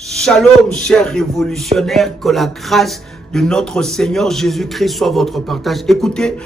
Shalom, chers révolutionnaires, que la grâce de notre Seigneur Jésus-Christ soit votre partage. Écoutez,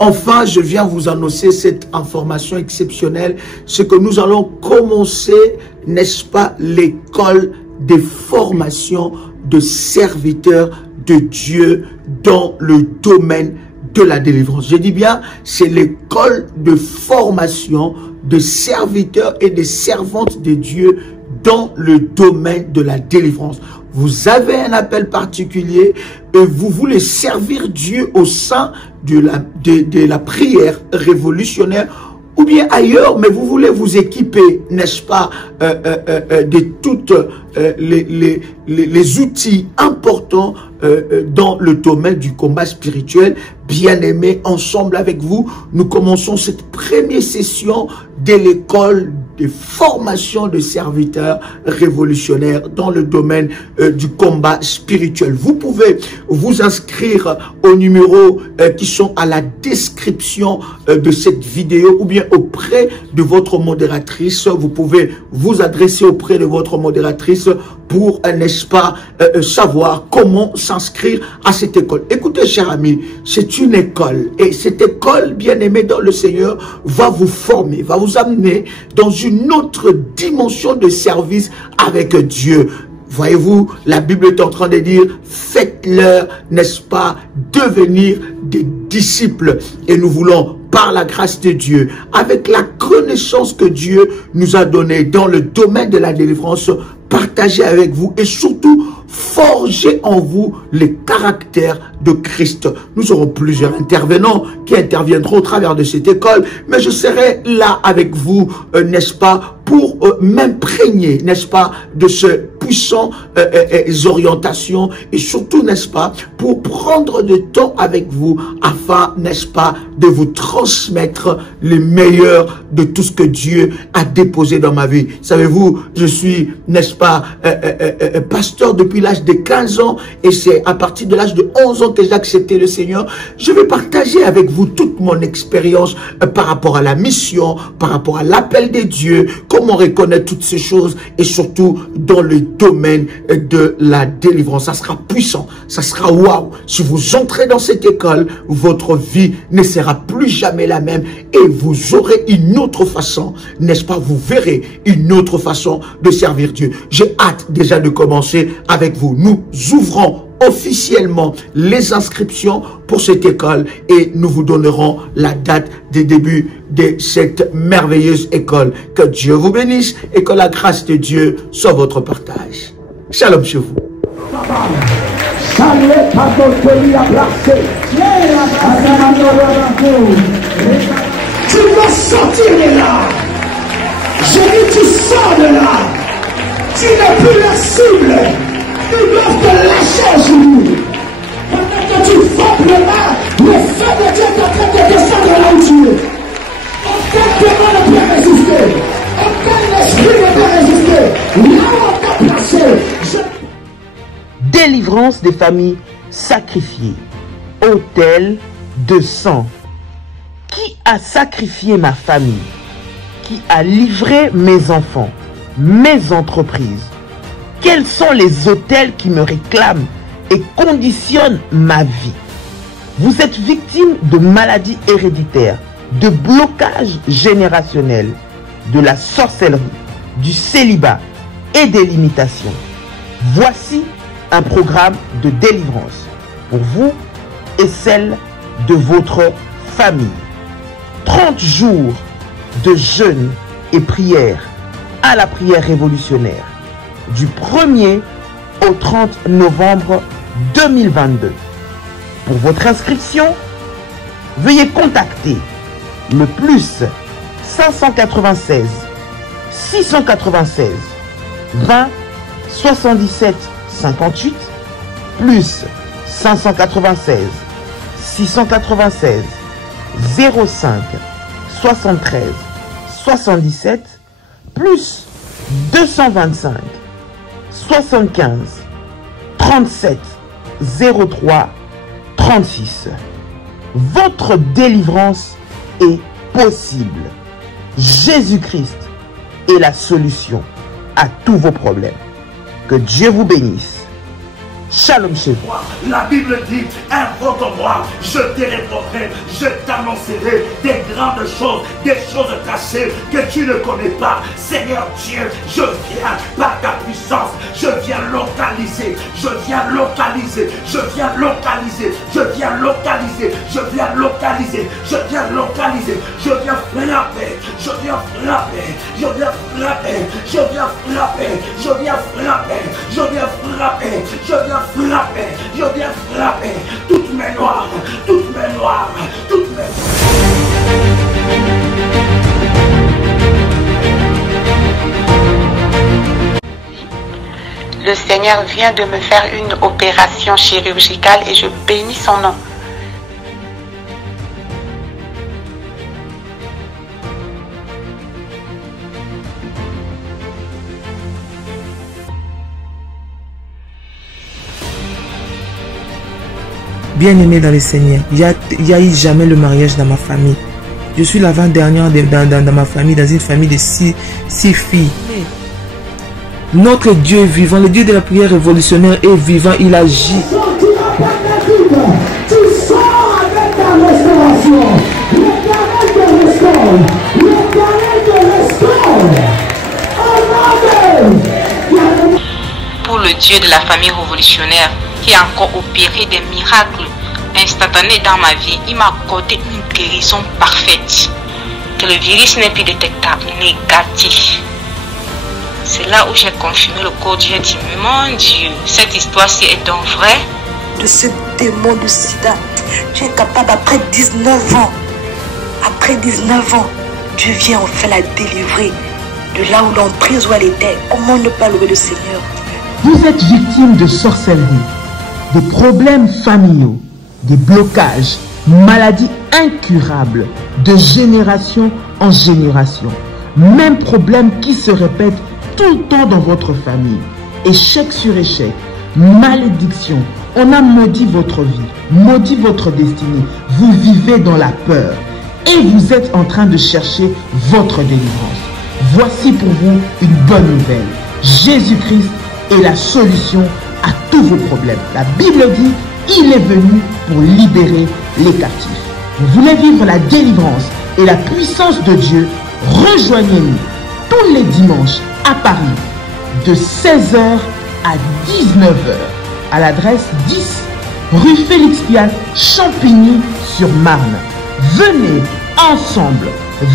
enfin, je viens vous annoncer cette information exceptionnelle. C'est que nous allons commencer, n'est-ce pas, l'école des formations de serviteurs de Dieu dans le domaine de la délivrance. Je dis bien, c'est l'école de formation de serviteurs et de servantes de Dieu dans le domaine de la délivrance. Vous avez un appel particulier et vous voulez servir Dieu au sein de la prière révolutionnaire ou bien ailleurs, mais vous voulez vous équiper, n'est-ce pas, de toutes les outils importants dans le domaine du combat spirituel. Bien-aimés, ensemble avec vous, nous commençons cette première session de l'école de formation de serviteurs révolutionnaires dans le domaine du combat spirituel. Vous pouvez vous inscrire aux numéros qui sont à la description de cette vidéo ou bien auprès de votre modératrice. Vous pouvez vous adresser auprès de votre modératrice pour, n'est-ce pas, savoir comment s'inscrire à cette école. Écoutez, chers amis, c'est une école. Et cette école, bien-aimée dans le Seigneur, va vous former, va vous amener dans une autre dimension de service avec Dieu. Voyez-vous, la Bible est en train de dire, faites-leur, n'est-ce pas, devenir des disciples. Et nous voulons, par la grâce de Dieu, avec la connaissance que Dieu nous a donnée dans le domaine de la délivrance, partager avec vous et surtout forger en vous les caractères de Christ. Nous aurons plusieurs intervenants qui interviendront au travers de cette école, mais je serai là avec vous, n'est-ce pas, pour m'imprégner, n'est-ce pas, de ce puissant orientations et surtout, n'est-ce pas, pour prendre du temps avec vous afin, n'est-ce pas, de vous transmettre le meilleur de tout ce que Dieu a déposé dans ma vie. Savez-vous, je suis, n'est-ce pas, pasteur depuis l'âge de 15 ans et c'est à partir de l'âge de 11 ans que j'ai accepté le Seigneur. Je vais partager avec vous toute mon expérience par rapport à la mission, par rapport à l'appel de Dieu, comment reconnaître toutes ces choses et surtout dans le domaine de la délivrance. Ça sera puissant, ça sera waouh. Si vous entrez dans cette école, votre vie ne sera plus jamais la même et vous aurez une autre façon, n'est-ce pas, vous verrez une autre façon de servir Dieu. J'ai hâte déjà de commencer avec vous. Nous ouvrons officiellement les inscriptions pour cette école et nous vous donnerons la date de début de cette merveilleuse école. Que Dieu vous bénisse et que la grâce de Dieu soit votre partage. Shalom chez vous. Tu dois sortir de là. Je dis tu sors de là. Tu n'es plus la cible. Ils doivent te lâcher un jour. Pendant que tu frappes le mal, le feu de Dieu est en train de descendre là où tu es. Aucun démon ne peut résister. Aucun esprit ne peut résister. Là où on t'a placé. Délivrance des familles sacrifiées. Autel de sang. Qui a sacrifié ma famille? Qui a livré mes enfants, mes entreprises? Quels sont les autels qui me réclament et conditionnent ma vie? Vous êtes victime de maladies héréditaires, de blocages générationnels, de la sorcellerie, du célibat et des limitations. Voici un programme de délivrance pour vous et celle de votre famille. 30 jours de jeûne et prière à la prière révolutionnaire du 1er au 30 novembre 2022. Pour votre inscription, veuillez contacter le plus 596 696 20 77 58 plus 596 696 05 73 77 plus 225 75 37 03 36. Votre délivrance est possible. Jésus-Christ est la solution à tous vos problèmes. Que Dieu vous bénisse. Shalom chez vous. La Bible dit, invoque-moi, je te répondrai, je t'annoncerai des grandes choses, des choses cachées que tu ne connais pas. Seigneur Dieu, je viens par ta puissance, je viens localiser, je viens localiser, je viens localiser, je viens localiser, je viens localiser, je viens localiser, je viens frapper, je viens frapper, je viens frapper, je viens frapper, je viens frapper, je viens frapper, je viens frapper, je viens frapper toutes mes noirs, toutes mes noirs, toutes mes... Le Seigneur vient de me faire une opération chirurgicale et je bénis son nom. Bien-aimé dans le Seigneur, il n'y a eu jamais le mariage dans ma famille. Je suis l'avant-dernière dans ma famille, dans une famille de six filles. Notre Dieu est vivant, le Dieu de la prière révolutionnaire est vivant, il agit. Tu sors avec ta restauration. L'Éternel te restaure. L'Éternel te restaure. Pour le Dieu de la famille révolutionnaire qui a encore opéré des miracles instantanés dans ma vie, il m'a accordé une guérison parfaite. Que le virus n'est plus détectable, négatif. C'est là où j'ai confirmé le code. J'ai dit, mon Dieu, cette histoire-ci est donc vraie. De ce démon de sida, tu es capable après 19 ans. Après 19 ans, Dieu vient enfin la délivrer de là où l'emprise où elle était. Comment ne pas louer le Seigneur? Vous êtes victime de sorcellerie, de problèmes familiaux, des blocages, maladies incurables, de génération en génération. Même problème qui se répète tout le temps dans votre famille. Échec sur échec, malédiction. On a maudit votre vie, maudit votre destinée. Vous vivez dans la peur et vous êtes en train de chercher votre délivrance. Voici pour vous une bonne nouvelle. Jésus-Christ est la solution à tous vos problèmes. La Bible dit, il est venu pour libérer les captifs. Vous voulez vivre la délivrance et la puissance de Dieu? Rejoignez-nous tous les dimanches à Paris de 16h à 19h à l'adresse 10 rue Félix Piat, Champigny-sur-Marne. Venez ensemble,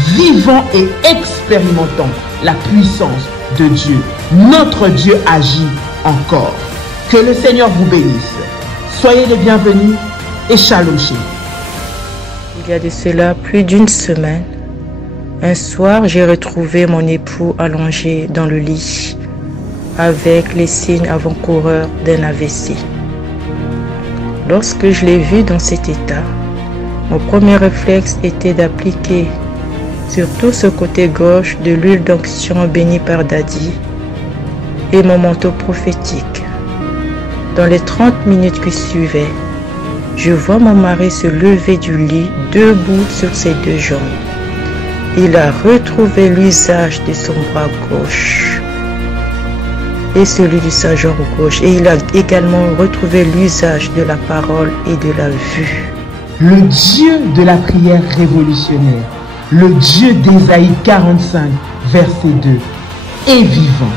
vivons et expérimentons la puissance de Dieu. Notre Dieu agit encore. Que le Seigneur vous bénisse. Soyez les bienvenus et shalom chez vous. Il y a de cela plus d'une semaine, un soir, j'ai retrouvé mon époux allongé dans le lit avec les signes avant-coureurs d'un AVC. Lorsque je l'ai vu dans cet état, mon premier réflexe était d'appliquer sur tout ce côté gauche de l'huile d'onction bénie par Daddy et mon manteau prophétique. Dans les 30 minutes qui suivaient, je vois mon mari se lever du lit debout sur ses deux jambes. Il a retrouvé l'usage de son bras gauche et celui de sa jambe gauche. Et il a également retrouvé l'usage de la parole et de la vue. Le Dieu de la prière révolutionnaire, le Dieu d'Ésaïe 45, verset 2, est vivant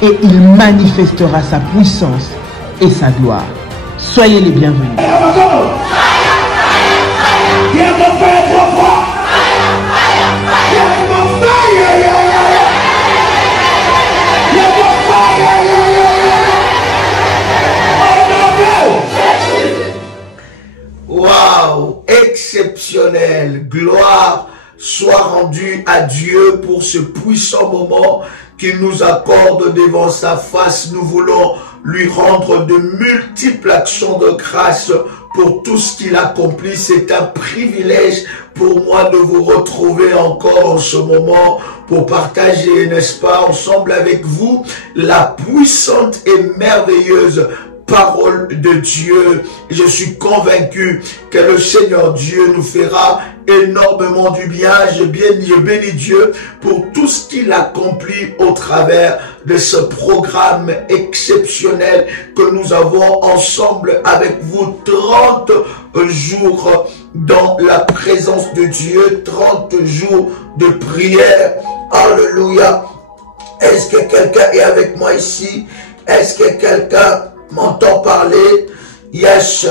et il manifestera sa puissance et sa gloire. Soyez les bienvenus. Waouh, exceptionnel. Gloire soit rendue à Dieu pour ce puissant moment qu'il nous accorde devant sa face. Nous voulons lui rendre de multiples actions de grâce pour tout ce qu'il accomplit. C'est un privilège pour moi de vous retrouver encore en ce moment pour partager, n'est-ce pas, ensemble avec vous, la puissante et merveilleuse parole de Dieu. Je suis convaincu que le Seigneur Dieu nous fera énormément du bien. Je bénis Dieu pour tout ce qu'il accomplit au travers de ce programme exceptionnel que nous avons ensemble avec vous. 30 jours dans la présence de Dieu, 30 jours de prière. Alléluia. Est-ce que quelqu'un est avec moi ici? Est-ce que quelqu'un m'entend parler? Yes.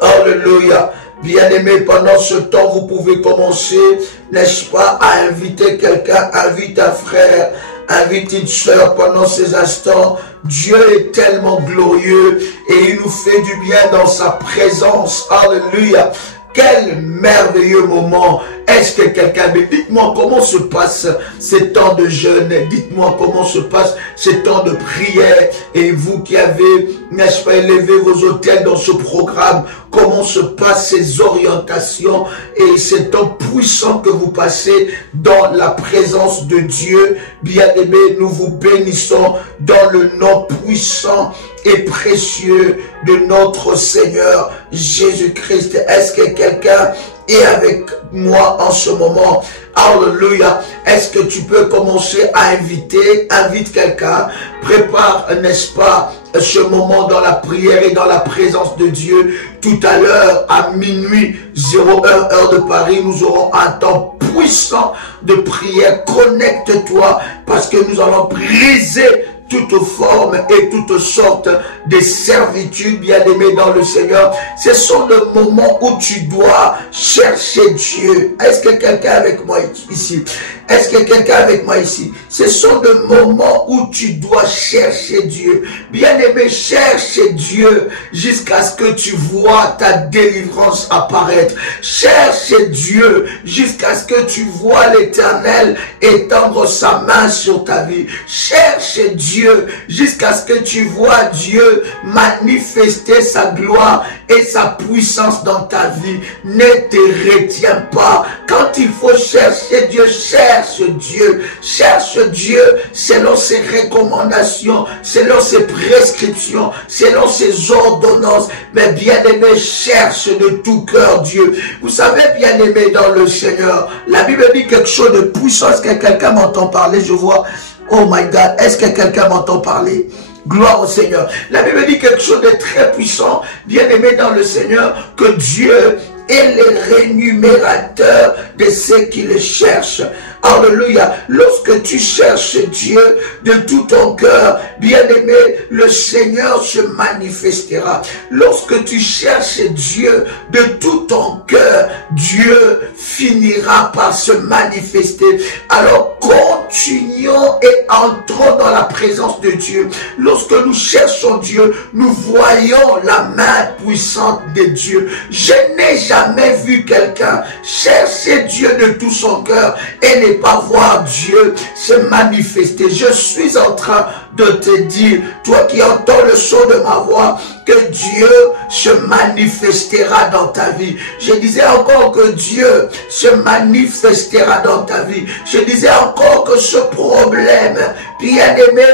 Alléluia. Bien-aimé, pendant ce temps, vous pouvez commencer, n'est-ce pas, à inviter quelqu'un, invite un frère, invite une soeur pendant ces instants. Dieu est tellement glorieux et il nous fait du bien dans sa présence. Alléluia. Quel merveilleux moment. Est-ce que quelqu'un... Dites-moi comment se passe ces temps de jeûne. Dites-moi comment se passe ces temps de prière. Et vous qui avez, n'est-ce pas, élevé vos autels dans ce programme, comment se passent ces orientations et ces temps puissants que vous passez dans la présence de Dieu. Bien-aimés, nous vous bénissons dans le nom puissant et précieux de notre Seigneur Jésus-Christ. Est-ce que quelqu'un est avec moi en ce moment? Alléluia. Est-ce que tu peux commencer à inviter? Invite quelqu'un. Prépare, n'est-ce pas, ce moment dans la prière et dans la présence de Dieu. Tout à l'heure, à minuit 01 heure de Paris, nous aurons un temps puissant de prière. Connecte-toi parce que nous allons briser toute forme et toutes sortes de servitudes, bien-aimés dans le Seigneur. Ce sont les moments où tu dois chercher Dieu. Est-ce que quelqu'un est avec moi ici? Est-ce que quelqu'un est avec moi ici? Ce sont des moments où tu dois chercher Dieu. Bien-aimé, cherche Dieu jusqu'à ce que tu vois ta délivrance apparaître. Cherche Dieu jusqu'à ce que tu vois l'Éternel étendre sa main sur ta vie. Cherche Dieu jusqu'à ce que tu vois Dieu manifester sa gloire et sa puissance dans ta vie. Ne te retiens pas. Quand il faut chercher Dieu, cherche Dieu. Cherche Dieu selon ses recommandations, selon ses prescriptions, selon ses ordonnances. Mais bien-aimé, cherche de tout cœur Dieu. Vous savez, bien-aimé dans le Seigneur, la Bible dit quelque chose de puissant. Est-ce que quelqu'un m'entend parler? Je vois. Oh my God, est-ce que quelqu'un m'entend parler? Gloire au Seigneur. La Bible dit quelque chose de très puissant, bien-aimé dans le Seigneur, que Dieu est le rémunérateur de ceux qui le cherchent. Alléluia. Lorsque tu cherches Dieu de tout ton cœur, bien-aimé, le Seigneur se manifestera. Lorsque tu cherches Dieu de tout ton cœur, Dieu finira par se manifester. Alors continuons et entrons dans la présence de Dieu. Lorsque nous cherchons Dieu, nous voyons la main puissante de Dieu. Je n'ai jamais vu quelqu'un chercher Dieu de tout son cœur et ne pas voir Dieu se manifester. Je suis en train de te dire, toi qui entends le son de ma voix, que Dieu se manifestera dans ta vie. Je disais encore que Dieu se manifestera dans ta vie. Je disais encore que ce problème, bien-aimé,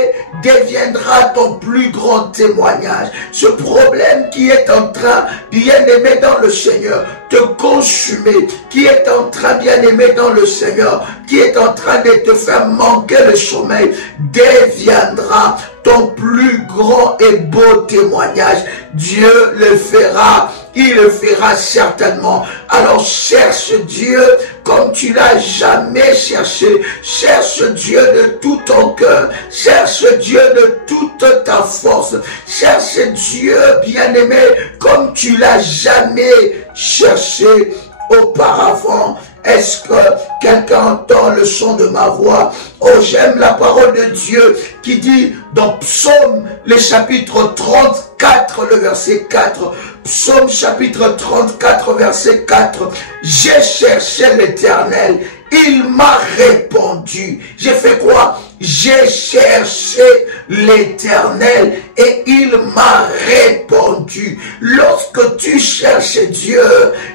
deviendra ton plus grand témoignage. Ce problème qui est en train, bien-aimé dans le Seigneur, te consumer, qui est en train, bien-aimé dans le Seigneur, qui est en train de te faire manquer le sommeil, deviendra ton plus grand et beau témoignage. Dieu le fera, il le fera certainement. Alors cherche Dieu comme tu l'as jamais cherché. Cherche Dieu de tout ton cœur. Cherche Dieu de toute ta force. Cherche Dieu, bien-aimé, comme tu l'as jamais cherché auparavant. Est-ce que quelqu'un entend le son de ma voix? Oh, j'aime la parole de Dieu qui dit dans Psaume, le chapitre 34, le verset 4. Psaume chapitre 34, verset 4. J'ai cherché l'Éternel, il m'a répondu. J'ai fait quoi? J'ai cherché l'Éternel et il m'a répondu. Lorsque tu cherches Dieu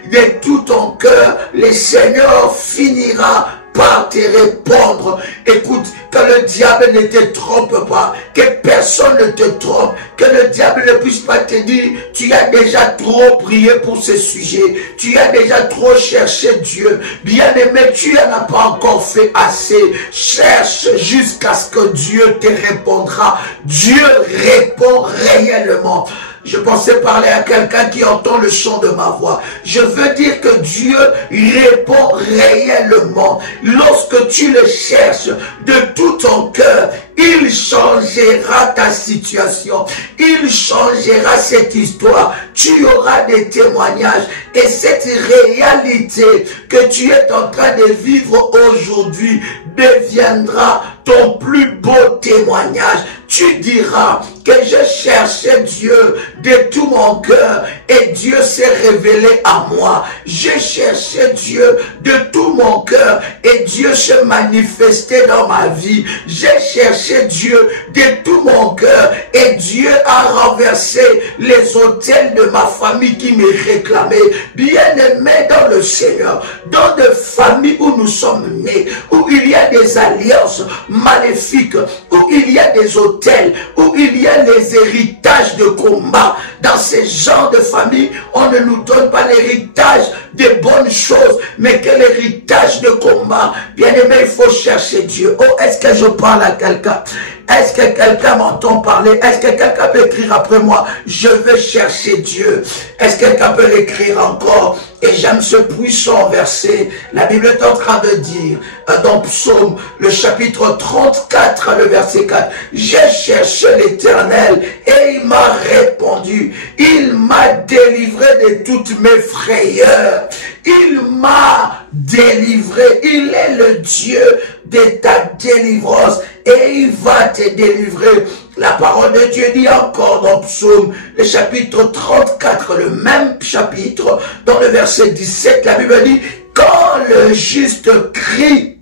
de tout ton cœur, le Seigneur finira pas te répondre. Écoute, que le diable ne te trompe pas, que personne ne te trompe, que le diable ne puisse pas te dire, tu as déjà trop prié pour ce sujet, tu as déjà trop cherché Dieu. Bien-aimé, tu n'en as pas encore fait assez. Cherche jusqu'à ce que Dieu te répondra. Dieu répond réellement. Je pensais parler à quelqu'un qui entend le son de ma voix. Je veux dire que Dieu répond réellement. Lorsque tu le cherches de tout ton cœur, il changera ta situation. Il changera cette histoire. Tu auras des témoignages. Et cette réalité que tu es en train de vivre aujourd'hui deviendra ton plus beau témoignage. Tu diras que je cherchais Dieu de tout mon cœur et Dieu s'est révélé à moi. Je cherchais Dieu de tout mon cœur et Dieu s'est manifesté dans ma vie. J'ai cherché Dieu de tout mon cœur et Dieu a renversé les autels de ma famille qui me réclamaient. Bien-aimés dans le Seigneur, dans des familles où nous sommes nés, où il y a des alliances maléfiques, où il y a des autels, où il y a les héritages de combat. Dans ces genres de famille, on ne nous donne pas l'héritage des bonnes choses, mais que l'héritage de combat. Bien aimé, il faut chercher Dieu. Oh, est-ce que je parle à quelqu'un? Est-ce que quelqu'un m'entend parler? Est-ce que quelqu'un peut écrire après moi? Je veux chercher Dieu. Est-ce que quelqu'un peut l'écrire encore? Et j'aime ce puissant verset. La Bible est en train de dire, dans Psaume, le chapitre 34, le verset 4, « J'ai cherché l'Éternel et il m'a répondu. Il m'a délivré de toutes mes frayeurs. Il m'a délivré. Il est le Dieu de ta délivrance et il va te délivrer. » La parole de Dieu dit encore dans Psaume, le chapitre 34, le même chapitre, dans le verset 17, la Bible dit, « Quand le juste crie,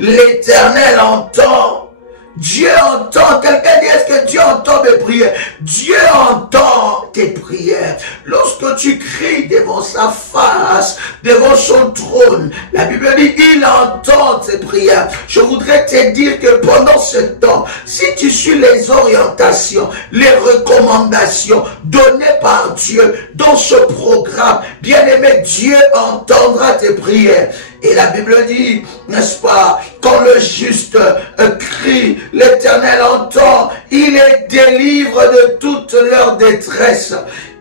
l'Éternel entend. » Dieu entend. Quelqu'un dit, est-ce que Dieu entend mes prières? Dieu entend tes prières. Lorsque tu cries devant sa face, devant son trône, la Bible dit, il entend tes prières. Je voudrais te dire que pendant ce temps, si tu suis les orientations, les recommandations données par Dieu dans ce programme, bien aimé, Dieu entendra tes prières. Et la Bible dit, n'est-ce pas, quand le juste crie, l'Éternel entend, il les délivre de toute leur détresse.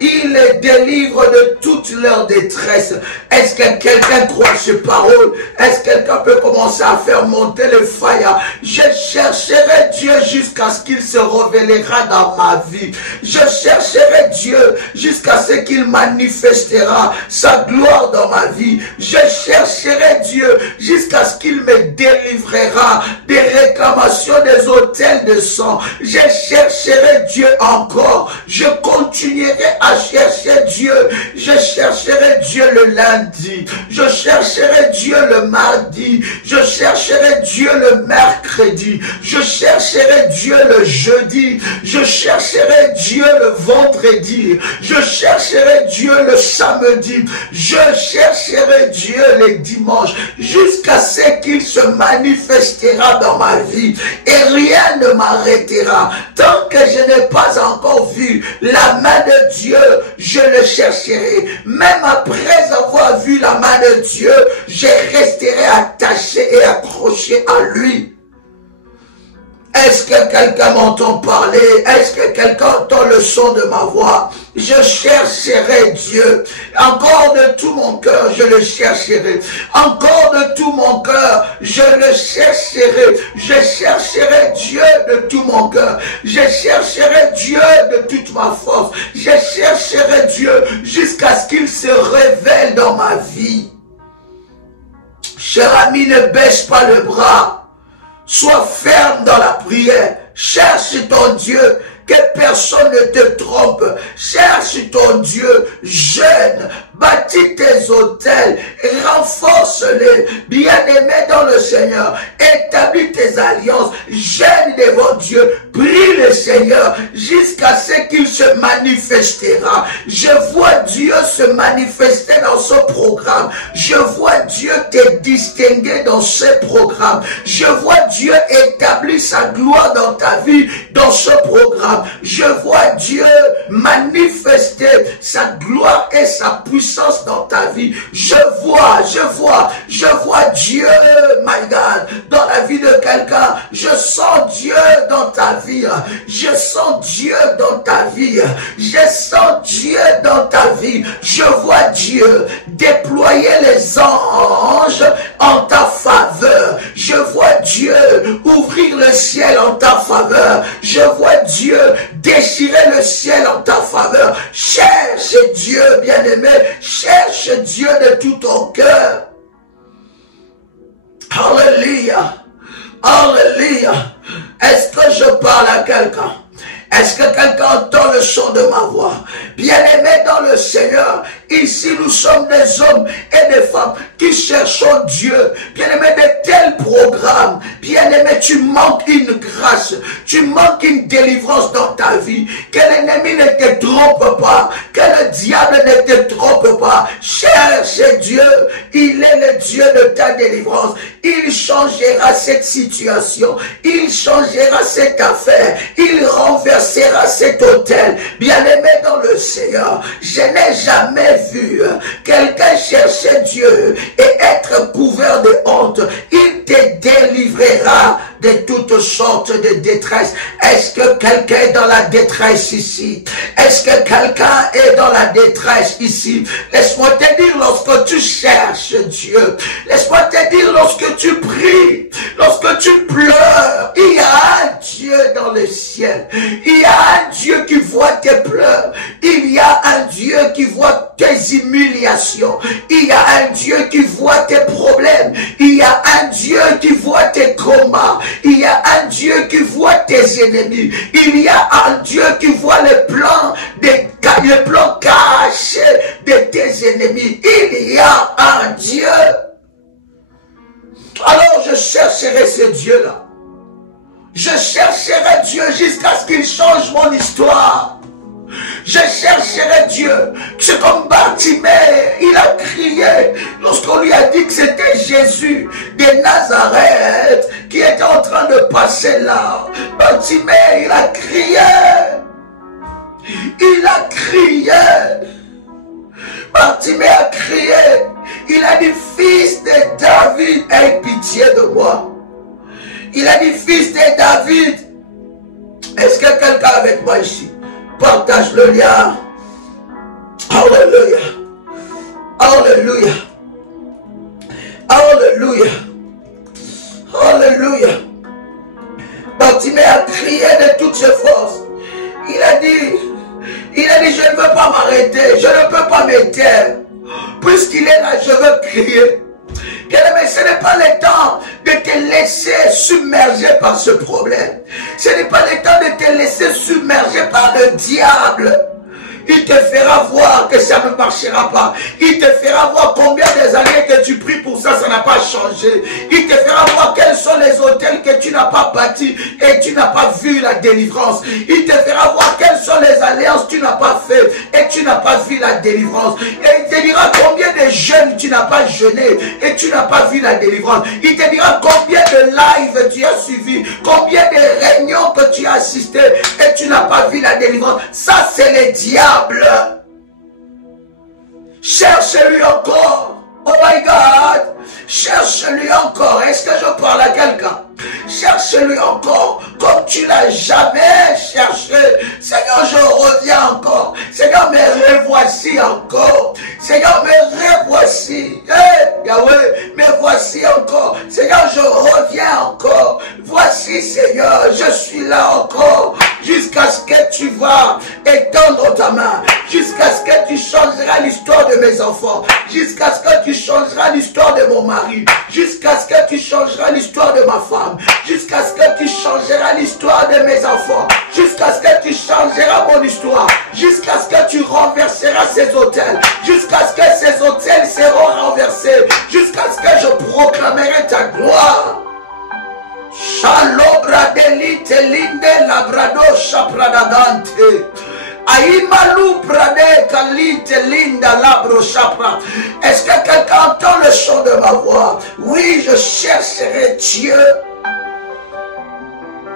Il les délivre de toute leur détresse. Est-ce que quelqu'un croit ces paroles? Est-ce que quelqu'un peut commencer à faire monter le fire? Je chercherai Dieu jusqu'à ce qu'il se révélera dans ma vie. Je chercherai Dieu jusqu'à ce qu'il manifestera sa gloire dans ma vie. Je chercherai Dieu jusqu'à ce qu'il me délivrera des réclamations des autels de sang. Je chercherai Dieu encore. Je continuerai à chercher Dieu. Je chercherai Dieu le lundi. Je chercherai Dieu le mardi. Je chercherai Dieu le mercredi. Je chercherai Dieu le jeudi. Je chercherai Dieu le vendredi. Je chercherai Dieu le samedi. Je chercherai Dieu les dimanches jusqu'à ce qu'il se manifestera dans ma vie. Et rien ne m'arrêtera. Tant que je n'ai pas encore vu la main de Dieu, je le chercherai. Même après avoir vu la main de Dieu, je resterai attaché et accroché à lui. Est-ce que quelqu'un m'entend parler? Est-ce que quelqu'un entend le son de ma voix? Je chercherai Dieu. Encore de tout mon cœur, je le chercherai. Encore de tout mon cœur, je le chercherai. Je chercherai Dieu de tout mon cœur. Je chercherai Dieu de toute ma force. Je chercherai Dieu jusqu'à ce qu'il se révèle dans ma vie. Cher ami, ne baisse pas le bras. Sois ferme dans la prière. Cherche ton Dieu. Que personne ne te trompe. Cherche ton Dieu. Jeûne. bâtis tes autels, renforce-les, bien-aimés dans le Seigneur, établis tes alliances, gêne devant Dieu, prie le Seigneur jusqu'à ce qu'il se manifestera. Je vois Dieu se manifester dans ce programme. Je vois Dieu te distinguer dans ce programme. Je vois Dieu établir sa gloire dans ta vie, dans ce programme. Je vois Dieu manifester sa gloire et sa puissance dans ta vie. Je vois Dieu, my God, dans la vie de quelqu'un. Je sens Dieu dans ta vie. Je sens Dieu dans ta vie. Je sens Dieu dans ta vie. Je vois Dieu déployer les anges en ta faveur. Je vois Dieu ouvrir le ciel en ta faveur. Je vois Dieu déchirer le ciel en ta faveur. Cherche Dieu, bien-aimé. Cherche Dieu de tout ton cœur. Alléluia. Alléluia. Est-ce que je parle à quelqu'un? Est-ce que quelqu'un entend le son de ma voix? Bien-aimés dans le Seigneur, ici nous sommes des hommes et des femmes qui cherchons Dieu. Bien-aimés, de tels programmes. Bien-aimé, tu manques une grâce. Tu manques une délivrance dans ta vie. Que l'ennemi ne te trompe pas. Que le diable ne te trompe pas. Cherche Dieu. Il est le Dieu de ta délivrance. Il changera cette situation. Il changera cette affaire. Il renversera cet hôtel. Bien-aimé dans le Seigneur, je n'ai jamais vu quelqu'un chercher Dieu et être couvert de honte. Il te délivrera de toutes sortes de détresse. Est-ce que quelqu'un est dans la détresse ici? Est-ce que quelqu'un est dans la détresse ici? Laisse-moi te dire, lorsque tu cherches Dieu, laisse-moi te dire, lorsque tu pries, lorsque tu pleures, il y a un Dieu dans le ciel. Il y a un Dieu qui voit tes pleurs. Il y a un Dieu qui voit tes humiliations. Il y a un Dieu qui voit tes problèmes. Il y a un Dieu qui voit tes combats. Il y a un Dieu qui voit tes ennemis. Il y a un Dieu qui voit les plans cachés de tes ennemis. Il y a un Dieu. Alors je chercherai ce Dieu-là. Je chercherai Dieu jusqu'à ce qu'il change mon histoire. Je chercherai Dieu. C'est comme Bartimée, il a crié lorsqu'on lui a dit que c'était Jésus de Nazareth qui était en train de passer là. Bartimée, il a crié. Il a crié. Bartimée a crié. Il a dit, fils de David, aie pitié de moi. Il a dit, fils de David. Est-ce que quelqu'un avec moi ici? Partage le lien. Alléluia. Alléluia. Alléluia. Alléluia. Bartimée a crié de toutes ses forces. Il a dit, je ne veux pas m'arrêter, je ne peux pas me taire. Puisqu'il est là, je veux crier. Mais ce n'est pas le temps de te laisser submerger par ce problème. Ce n'est pas le temps de te laisser submerger par le diable. Il te fera voir que ça ne marchera pas. Il te fera voir combien des années que tu pries pour ça, ça n'a pas changé. Il te fera voir quels sont les hôtels que tu n'as pas bâtis et tu n'as pas vu la délivrance. Il te fera voir quelles sont les alliances que tu n'as pas fait et tu n'as pas vu la délivrance. Et il te dira combien de jeûnes tu n'as pas jeûné et tu n'as pas vu la délivrance. Il te dira combien de lives tu as suivi, combien de réunions que tu as assisté et tu n'as pas vu la délivrance. Ça, c'est le diable. Cherche-lui encore. Oh my God. Cherche-lui encore. Est-ce que je parle à quelqu'un? Cherche-lui encore comme tu l'as jamais cherché. Seigneur, je reviens encore. Seigneur, me revoici encore. Seigneur, me revoici. Hey, Yahweh, me voici encore. Seigneur, je reviens encore. Voici, Seigneur, je suis là encore. Jusqu'à ce que tu vas étendre ta main, jusqu'à ce que tu changeras l'histoire de mes enfants, jusqu'à ce que tu changeras l'histoire de mon mari, jusqu'à ce que tu changeras l'histoire de ma femme, jusqu'à ce que tu changeras l'histoire de mes enfants, jusqu'à ce que tu changeras mon histoire, jusqu'à ce que tu renverseras ces autels, jusqu'à ce que ces autels seront renversés, jusqu'à ce que je proclamerai ta gloire. Shalom bradelite linde labrado shapradagante. Aïmalou prade kalite linda labro chapra. Est-ce que quelqu'un entend le chant de ma voix? Oui, je chercherai Dieu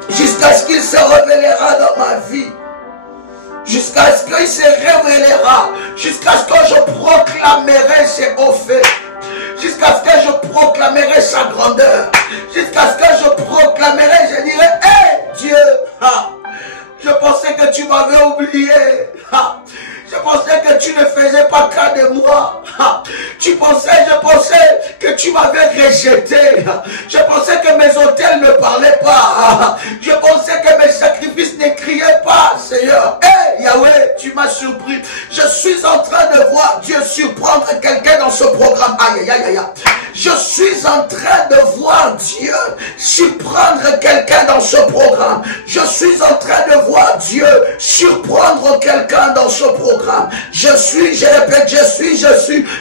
jusqu'à ce qu'il se révélera dans ma vie. Jusqu'à ce qu'il se révélera. Jusqu'à ce que je proclamerai ses hauts faits. Jusqu'à ce que je proclamerai sa grandeur. Jusqu'à ce que je proclamerai, je dirai, hé Dieu, je pensais que tu m'avais oublié. Je pensais que tu ne faisais pas cas de moi. Je pensais que tu m'avais rejeté. Je pensais que mes autels ne parlaient pas. Je pensais que mes sacrifices ne criaient pas, Seigneur. Hé, Yahweh, tu m'as surpris. Je suis en train de voir Dieu surprendre quelqu'un dans ce programme. Aïe, aïe, aïe, aïe. Je suis en train de voir Dieu surprendre quelqu'un dans ce programme. Je suis en train de voir Dieu surprendre quelqu'un dans ce programme. Je répète,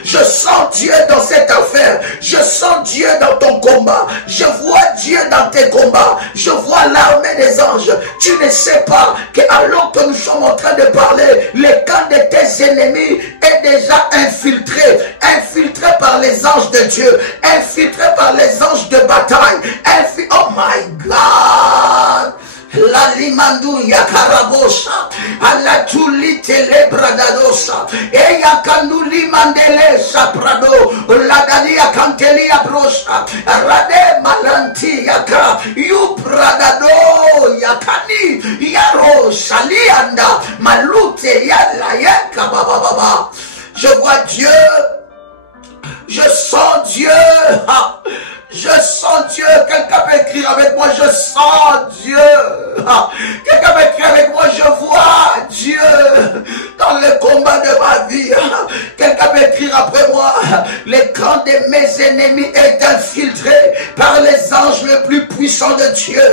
je sens Dieu dans cette affaire. Je sens Dieu dans ton combat. Je vois Dieu dans tes combats. Je vois l'armée des anges. Tu ne sais pas que alors que nous sommes en train de parler, le camp de tes ennemis est déjà infiltré. Infiltré par les anges de Dieu. Infiltré par les anges de bataille. Oh my God! La limandu yakarabosha, ala tuli tele bradadosa, e yakandu limandele saprado, la dania kanteli abrosa, rade malanti yaka, yu bradado yakani, yaro salianda, malute yala yaka baba. Je vois Dieu, je sens Dieu. Je sens Dieu. Quelqu'un peut écrire avec moi, je sens Dieu. Quelqu'un peut écrire avec moi, je vois Dieu dans le combat de ma vie. Quelqu'un peut écrire après moi, le camp de mes ennemis est infiltré par les anges les plus puissants de Dieu.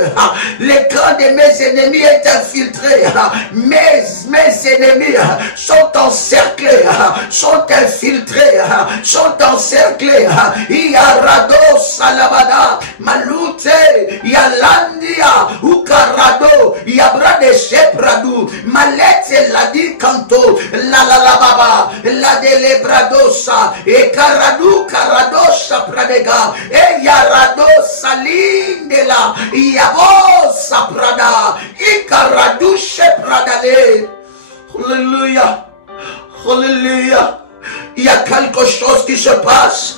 Le camp de mes ennemis est infiltré. Mes ennemis sont encerclés, sont infiltrés, sont encerclés. Iarados Salabada, Malute, Yalandia, Ukarado, Yabrade Shepradu, Malete Ladi Kanto, la baba, la delebradosa, e Karadu Karadosa Pradega, e Yarado Salindela, Yabosa Prada, Ikaradu Shepradale. Alléluia, Alléluia. Il y a quelque chose qui se passe.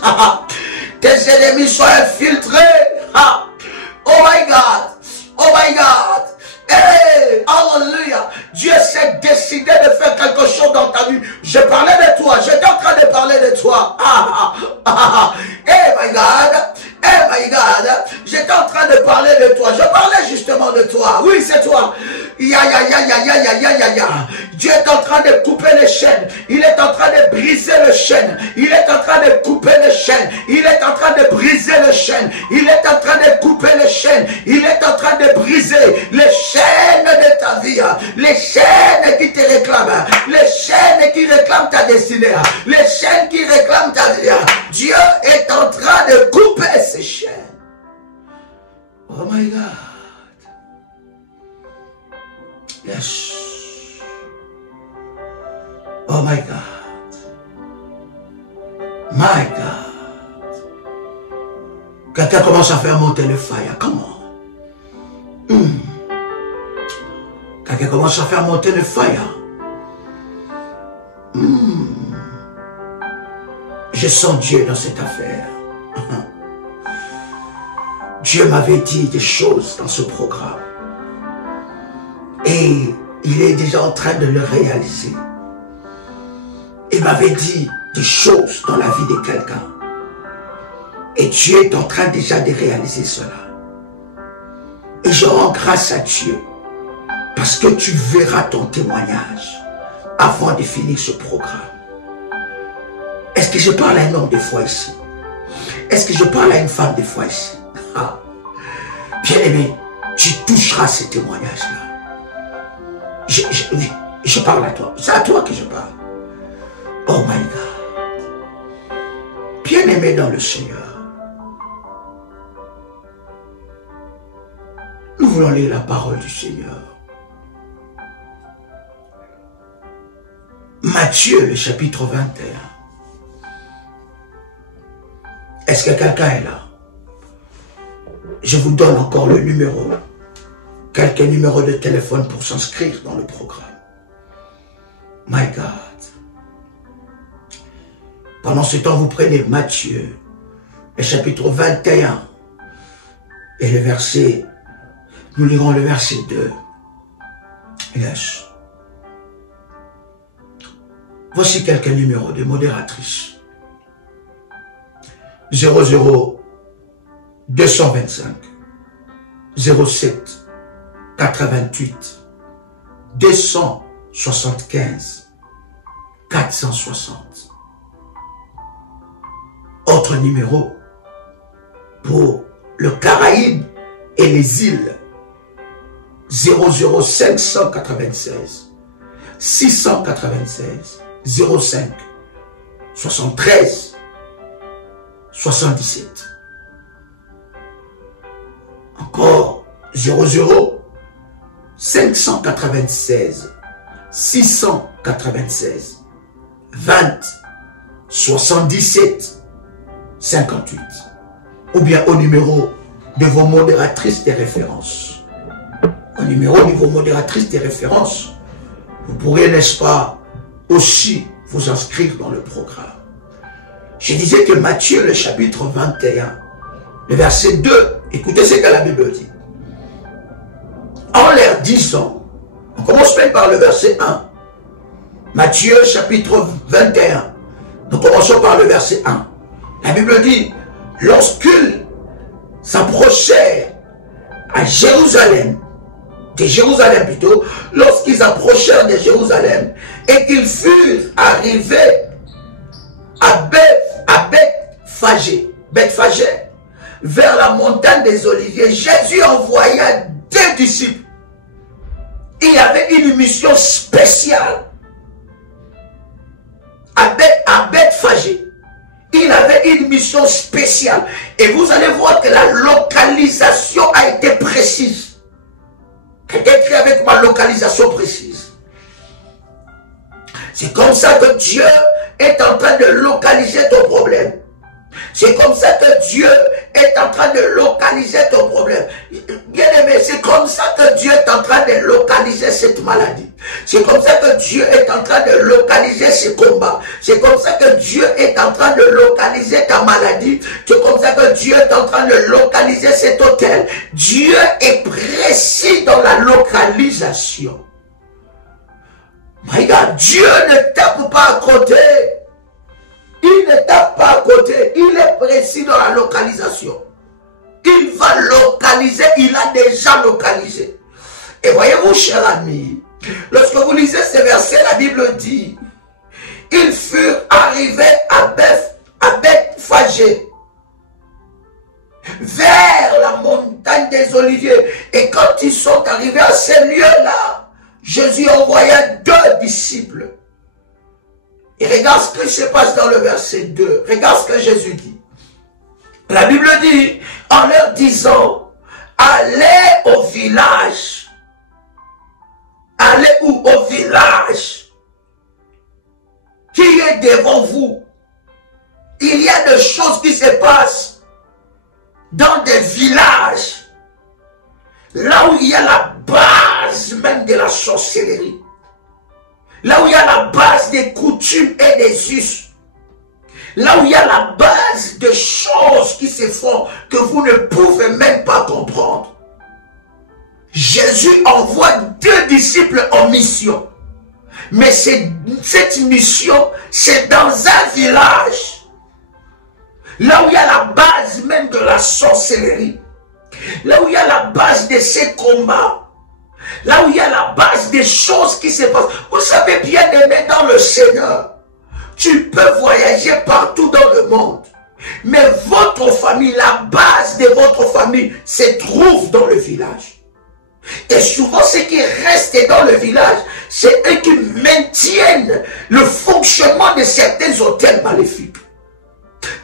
Tes ennemis sont infiltrés. Oh my God. Oh my God. Hey, alléluia. Dieu s'est décidé de faire quelque chose dans ta vie. Je parlais de toi. J'étais en train de parler de toi. Hey my God. Hey my God. J'étais en train de parler de toi. Je parlais justement de toi. Oui, c'est toi. Ya. Dieu est en train de couper les chaînes. Il est en train de briser les chaînes. Il est en train de couper les chaînes. Il est en train de briser les chaînes. Il est en train de couper les chaînes. Il est en train de briser les chaînes de ta vie. Les chaînes qui te réclament. Les chaînes qui réclament ta destinée. Les chaînes qui réclament ta vie. Dieu est en train de couper ces chaînes. Oh my God. Yes. Oh my God. My God. Quelqu'un commence à faire monter le fire. Comment? Quelqu'un commence à faire monter le fire. Je sens Dieu dans cette affaire. Dieu m'avait dit des choses dans ce programme. Et il est déjà en train de le réaliser. Il m'avait dit des choses dans la vie de quelqu'un. Et Dieu est en train déjà de réaliser cela. Et je rends grâce à Dieu Parce que tu verras ton témoignage avant de finir ce programme. Est-ce que je parle à un homme des fois ici? Est-ce que je parle à une femme des fois ici? Ah. Bien-aimé, tu toucheras ces témoignages-là. Je parle à toi. C'est à toi que je parle. Oh my God. Bien-aimé dans le Seigneur. Nous voulons lire la parole du Seigneur. Matthieu, le chapitre 21. Est-ce que quelqu'un est là? Je vous donne encore le numéro. Quelques numéros de téléphone pour s'inscrire dans le programme. My God. Pendant ce temps, vous prenez Matthieu, le chapitre 21. Et le verset, nous lirons le verset 2. Yes. Voici quelques numéros de modératrices. 00 225 07 88 275 460. Autre numéro pour le Caraïbe et les îles. 00 596 696 05 73 77. Encore 00 596 696 20 77 58. Ou bien au numéro de vos modératrices des références. Au numéro de vos modératrices des références, vous pourrez, n'est-ce pas, aussi vous inscrire dans le programme. Je disais que Matthieu, le chapitre 21, le verset 2, écoutez ce que la Bible dit. En leur disant, on commence même par le verset 1. Matthieu, chapitre 21, nous commençons par le verset 1. La Bible dit, lorsqu'ils s'approchèrent à Jérusalem, de Jérusalem plutôt, lorsqu'ils approchèrent de Jérusalem et qu'ils furent arrivés à Bethphagée, vers la montagne des Oliviers, Jésus envoya 2 disciples. Il avait une mission spéciale à Bethphagée. Il avait une mission spéciale. Et vous allez voir que la localisation a été précise. Quelqu'un écrit avec ma localisation précise. C'est comme ça que Dieu est en train de localiser ton problème. C'est comme ça que Dieu est en train de localiser ton problème. Bien aimé, c'est comme ça que Dieu est en train de localiser cette maladie. C'est comme ça que Dieu est en train de localiser ce combat. C'est comme ça que Dieu est en train de localiser ta maladie. C'est comme ça que Dieu est en train de localiser cet hôtel. Dieu est précis dans la localisation. My God, Dieu ne tape pas à côté. Il ne tape pas à côté. Il est précis dans la localisation. Il va localiser. Il a déjà localisé. Et voyez-vous, cher ami, lorsque vous lisez ces versets, la Bible dit, ils furent arrivés à Bethphagée, vers la montagne des Oliviers. Et quand ils sont arrivés à ces lieux-là, Jésus envoya 2 disciples. Et regarde ce qui se passe dans le verset 2. Regarde ce que Jésus dit. La Bible dit, en leur disant, allez au village. Allez où? Au village qui est devant vous. Il y a des choses qui se passent dans des villages. Là où il y a la base même de la sorcellerie. Là où il y a la base des coutumes et des us. Là où il y a la base des choses qui se font que vous ne pouvez même pas comprendre. Jésus envoie 2 disciples en mission. Mais cette mission, c'est dans un village. Là où il y a la base même de la sorcellerie. Là où il y a la base de ces combats. Là où il y a la base des choses qui se passent. Vous savez, bien aimé dans le Seigneur, tu peux voyager partout dans le monde. Mais votre famille, la base de votre famille se trouve dans le village. Et souvent, ce qui reste dans le village, c'est eux qui maintiennent le fonctionnement de certains hôtels maléfiques.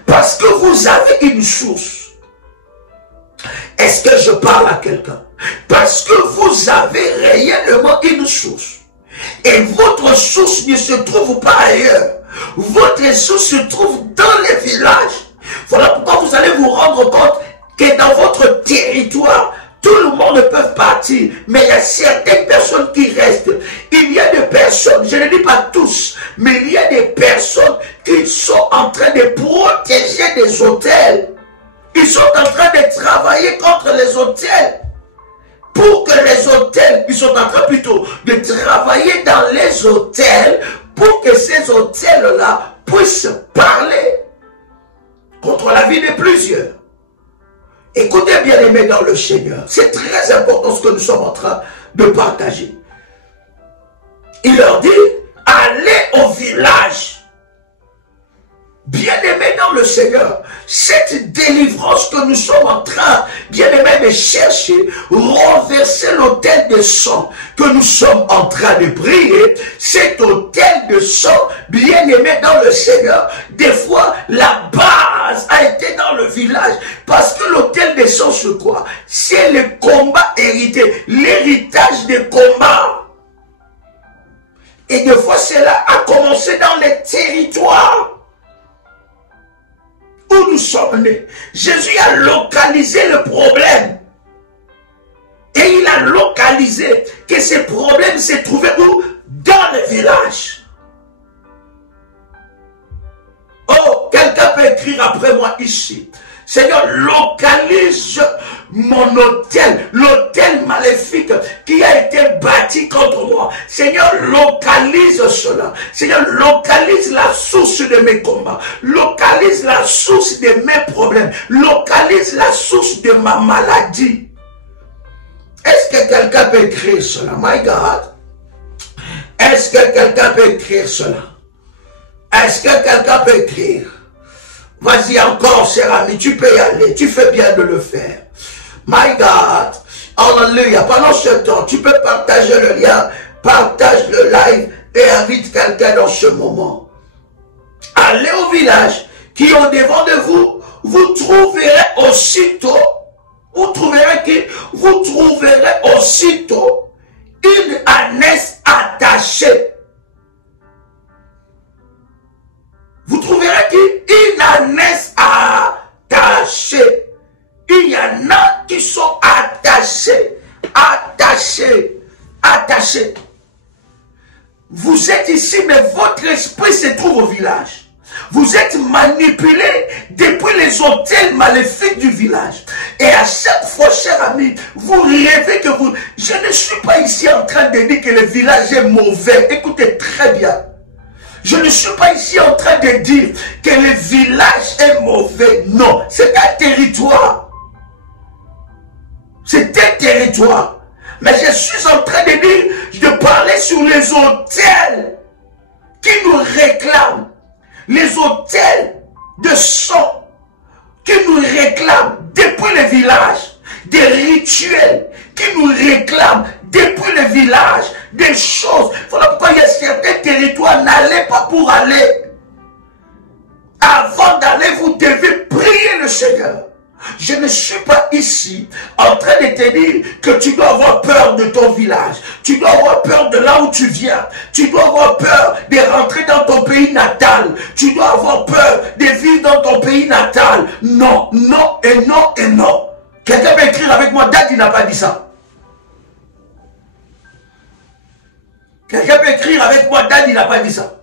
Parce que vous avez une source. Est-ce que je parle à quelqu'un? Parce que vous avez réellement une source. Et votre source ne se trouve pas ailleurs. Votre source se trouve dans les villages. Voilà pourquoi vous allez vous rendre compte que dans votre territoire, tout le monde ne peut partir. Mais il y a certaines personnes qui restent. Il y a des personnes, je ne dis pas tous, mais il y a des personnes qui sont en train de protéger des hôtels. Ils sont en train de travailler contre les hôtels. Pour que les hôtels, ils sont en train plutôt de travailler dans les hôtels pour que ces hôtels-là puissent parler contre la vie de plusieurs. Écoutez bien aimés dans le Seigneur, c'est très important ce que nous sommes en train de partager. Il leur dit, allez au village. Bien-aimés dans le Seigneur, cette délivrance que nous sommes en train, bien-aimés, de chercher, renverser l'autel de sang que nous sommes en train de prier, cet autel de sang, bien-aimés dans le Seigneur, des fois, la base a été dans le village, parce que l'autel de sang, c'est quoi? C'est le combat hérité, l'héritage des combats. Et des fois, cela a commencé dans les territoires où nous sommes nés. Jésus a localisé le problème. Et il a localisé que ce problème se trouvait où? Dans le village. Oh, quelqu'un peut écrire après moi ici. Seigneur, localise mon hôtel, l'hôtel maléfique qui a été bâti contre moi. Seigneur, localise cela. Seigneur, localise la source de mes combats. Localise la source de mes problèmes. Localise la source de ma maladie. Est-ce que quelqu'un peut écrire cela? My God. Est-ce que quelqu'un peut écrire cela? Est-ce que quelqu'un peut écrire? Vas-y encore, cher ami, tu peux y aller, tu fais bien de le faire. My God, hallelujah. Pendant ce temps, tu peux partager le lien, partage le live et invite quelqu'un dans ce moment. Allez au village qui est au devant de vous, vous trouverez aussitôt, vous trouverez aussitôt une ânesse attachée. Vous trouverez qu'une ânesse attachée. Il y en a qui sont attachés. Vous êtes ici, mais votre esprit se trouve au village. Vous êtes manipulé depuis les hôtels maléfiques du village. Et à chaque fois, cher ami, vous rêvez que vous... Je ne suis pas ici en train de dire que le village est mauvais. Écoutez très bien. Je ne suis pas ici en train de dire que le village est mauvais. Non, c'est un territoire. C'est un territoire. Mais je suis en train de dire, de parler sur les hôtels qui nous réclament. Les hôtels de sang qui nous réclament depuis le village. Des rituels qui nous réclament depuis le village. Des choses. Voilà pourquoi il y a certains territoires, n'allez pas pour aller. Avant d'aller, vous devez prier le Seigneur. Je ne suis pas ici en train de te dire que tu dois avoir peur de ton village. Tu dois avoir peur de là où tu viens. Tu dois avoir peur de rentrer dans ton pays natal. Tu dois avoir peur de vivre dans ton pays natal. Non, non et non et non. Quelqu'un peut écrire avec moi, Daddy n'a pas dit ça. Quelqu'un peut écrire avec moi, Daddy n'a pas dit ça.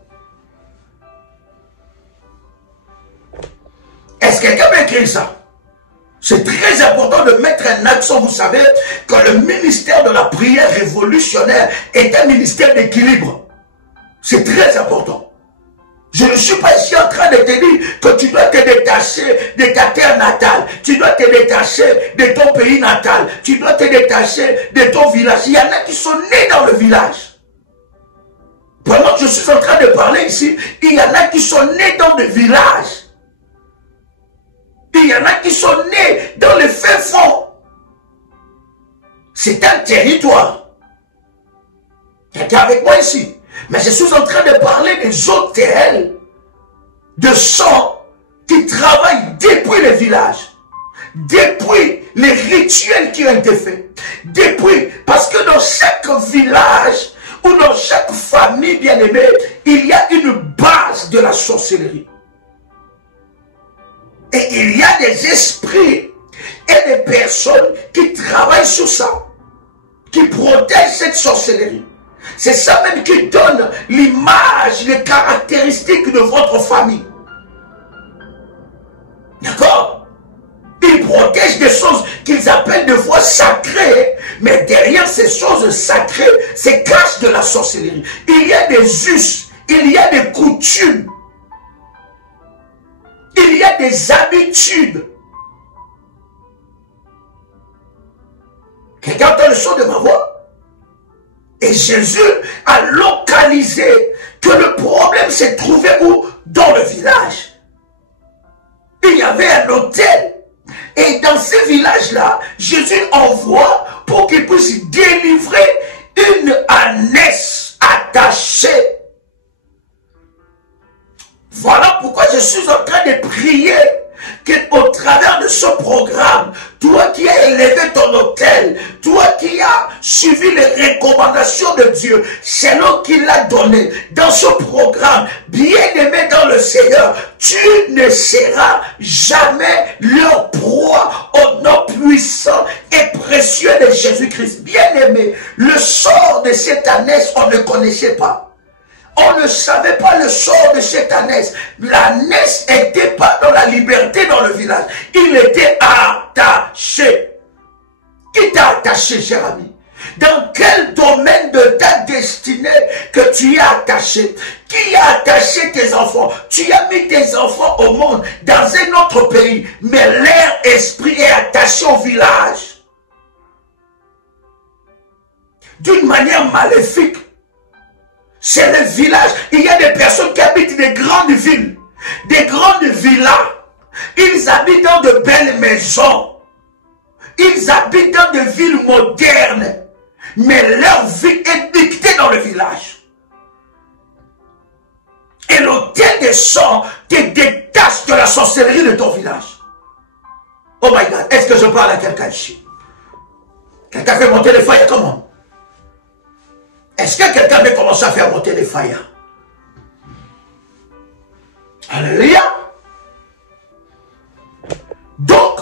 Est-ce que quelqu'un peut écrire ça? C'est très important de mettre un accent. Vous savez que le ministère de la prière révolutionnaire est un ministère d'équilibre. C'est très important. Je ne suis pas ici en train de te dire que tu dois te détacher de ta terre natale. Tu dois te détacher de ton pays natal. Tu dois te détacher de ton village. Il y en a qui sont nés dans le village. Pendant que je suis en train de parler ici, il y en a qui sont nés dans des villages. Il y en a qui sont nés dans le fin fond. C'est un territoire. Quelqu'un avec moi ici. Mais je suis en train de parler des hôtels de sang qui travaillent depuis les villages, depuis les rituels qui ont été faits, depuis, parce que dans chaque village ou dans chaque famille bien-aimée, il y a une base de la sorcellerie. Et il y a des esprits et des personnes qui travaillent sur ça, qui protègent cette sorcellerie. C'est ça même qui donne l'image, les caractéristiques de votre famille. D'accord? Ils protègent des choses qu'ils appellent des fois sacrées, mais derrière ces choses sacrées, se cache de la sorcellerie. Il y a des us, il y a des coutumes, il y a des habitudes. Quelqu'un entend le son de ma voix? Et Jésus a localisé que le problème s'est trouvé où? Dans le village. Il y avait un hôtel. Et dans ce village-là, Jésus envoie pour qu'il puisse délivrer une ânesse attachée. Voilà pourquoi je suis en train de prier qu'au travers de ce programme, toi qui as élevé ton autel, toi qui as suivi les recommandations de Dieu, selon qu'il a donné dans ce programme, bien-aimé dans le Seigneur, tu ne seras jamais leur proie au nom puissant et précieux de Jésus-Christ. Bien-aimé, le sort de cette ânesse, on ne connaissait pas. On ne savait pas le sort de cette ânesse. L'ânesse n'était pas dans la liberté dans le village. Il était attaché. Qui t'a attaché, cher ami? Dans quel domaine de ta destinée que tu es attaché? Qui a attaché tes enfants? Tu as mis tes enfants au monde dans un autre pays, mais leur esprit est attaché au village. D'une manière maléfique. C'est le village. Il y a des personnes qui habitent des grandes villes, des grandes villas. Ils habitent dans de belles maisons. Ils habitent dans des villes modernes. Mais leur vie est dictée dans le village. Et l'autel des sang te détache de la sorcellerie de ton village. Oh my God, est-ce que je parle à quelqu'un ici? Quelqu'un fait monter les feuilles, comment? Est-ce que quelqu'un veut commencer à faire monter les feuilles? Alléluia. Donc,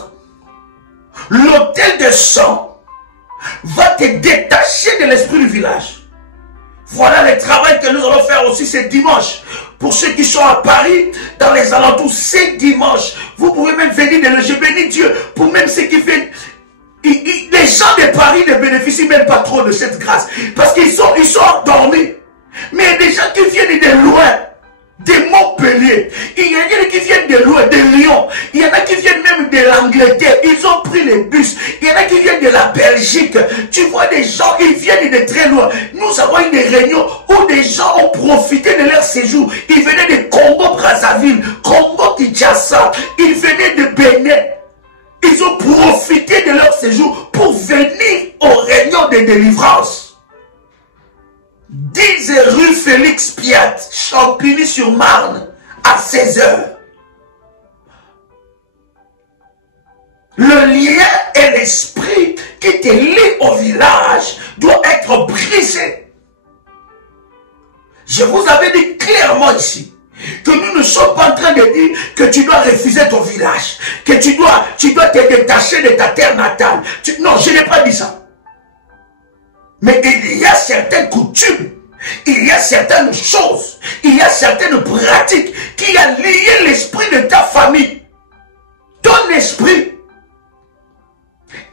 l'autel de sang va te détacher de l'esprit du village. Voilà le travail que nous allons faire aussi ce dimanche. Pour ceux qui sont à Paris, dans les alentours, c'est dimanche. Vous pouvez même venir, je bénis Dieu, pour même ceux qui viennent. Les gens de Paris ne bénéficient même pas trop de cette grâce. Parce qu'ils sont endormis. Mais des gens qui viennent de loin, de Montpellier, il y en a qui viennent de loin, de Lyon, il y en a qui viennent même de l'Angleterre, ils ont pris les bus, il y en a qui viennent de la Belgique, tu vois des gens, ils viennent de très loin. Nous avons eu des réunions où des gens ont profité de leur séjour, ils venaient de Congo-Brazzaville, Congo-Kinshasa, ils venaient de Bénin. Ils ont profité de leur séjour pour venir aux réunions de délivrance. 10 rue Félix Piat, Champigny-sur-Marne, à 16h. Le lien et l'esprit qui te lie au village doit être brisé. Je vous avais dit clairement ici que nous ne sommes pas en train de dire que tu dois refuser ton village, que tu dois te détacher de ta terre natale. Non, je n'ai pas dit ça. Mais il y a certaines coutumes, il y a certaines choses, il y a certaines pratiques qui ont lié l'esprit de ta famille, ton esprit.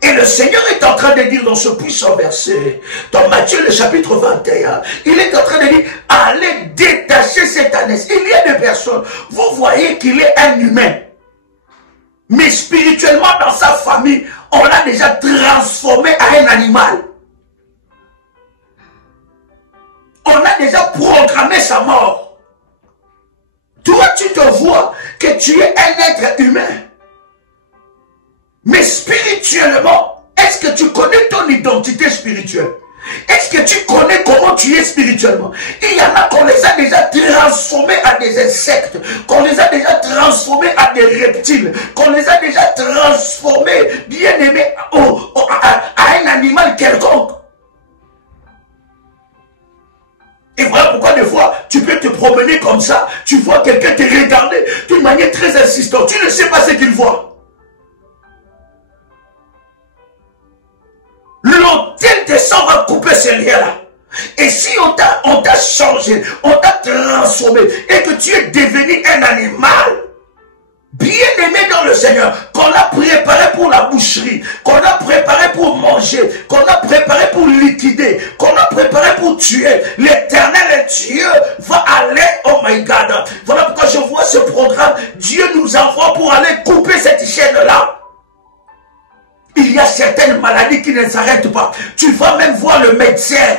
Et le Seigneur est en train de dire dans ce puissant verset, dans Matthieu le chapitre 21, il est en train de dire, allez détacher cette Satanesses. Il y a des personnes, vous voyez qu'il est un humain. Mais spirituellement, dans sa famille, on l'a déjà transformé à un animal. On a déjà programmé sa mort. Toi, tu te vois que tu es un être humain. Mais spirituellement, est-ce que tu connais ton identité spirituelle? Est-ce que tu connais comment tu es spirituellement? Il y en a qu'on les a déjà transformés à des insectes, qu'on les a déjà transformés à des reptiles, qu'on les a déjà transformés, bien aimés, à un animal quelconque. Et voilà pourquoi des fois, tu peux te promener comme ça, tu vois quelqu'un te regarder d'une manière très insistante, tu ne sais pas ce qu'il voit. L'autel de sang va couper ce lien-là. Et si on t'a changé, on t'a transformé, et que tu es devenu un animal, bien aimé dans le Seigneur, qu'on a préparé pour la boucherie, qu'on a préparé pour manger, qu'on a préparé pour liquider, qu'on a préparé pour tuer, l'Éternel Dieu va aller, oh my God. Voilà pourquoi je vois ce programme, Dieu nous envoie pour aller couper cette chaîne-là. Il y a certaines maladies qui ne s'arrêtent pas. Tu vas même voir le médecin.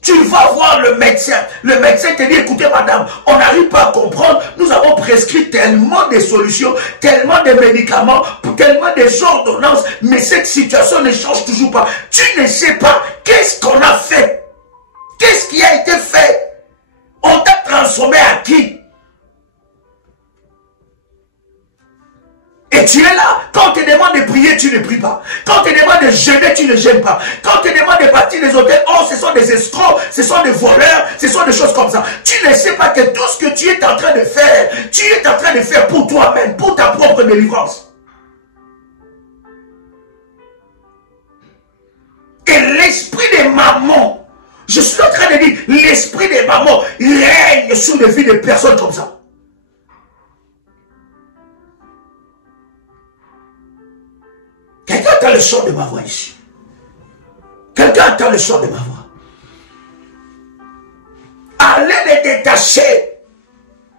Tu vas voir le médecin. Le médecin te dit, écoutez madame, on n'arrive pas à comprendre. Nous avons prescrit tellement de solutions, tellement de médicaments, tellement des ordonnances. Mais cette situation ne change toujours pas. Tu ne sais pas qu'est-ce qu'on a fait. Qu'est-ce qui a été fait? On t'a transformé à qui? Et tu es là. Quand on te demande de prier, tu ne pries pas. Quand on te demande de jeûner, tu ne jeûnes pas. Quand on te demande de partir des hôtels, oh, ce sont des escrocs, ce sont des voleurs, ce sont des choses comme ça. Tu ne sais pas que tout ce que tu es en train de faire, tu es en train de faire pour toi-même, pour ta propre délivrance. Et l'esprit des mamans, je suis en train de dire, l'esprit des mamans règne sur les vies de personnes comme ça. Quelqu'un entend le son de ma voix ici. Quelqu'un entend le son de ma voix. Allez les détacher.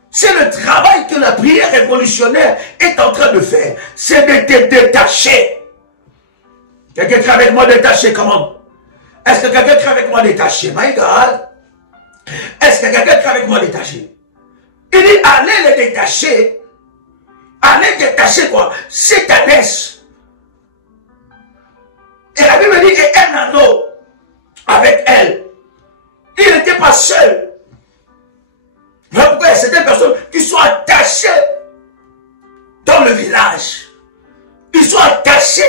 C'est le travail que la prière révolutionnaire est en train de faire. C'est de te détacher. Quelqu'un qui est avec moi détaché, comment? Est-ce que quelqu'un qui est avec moi détaché? My God. Est-ce que quelqu'un qui est avec moi détaché? Il dit, allez les détacher. Allez détacher quoi? Satanes. Et la Bible dit qu'il y a un anneau avec elle. Il n'était pas seul. Voilà pourquoi il y a certaines personnes qui sont attachées dans le village. Ils sont attachés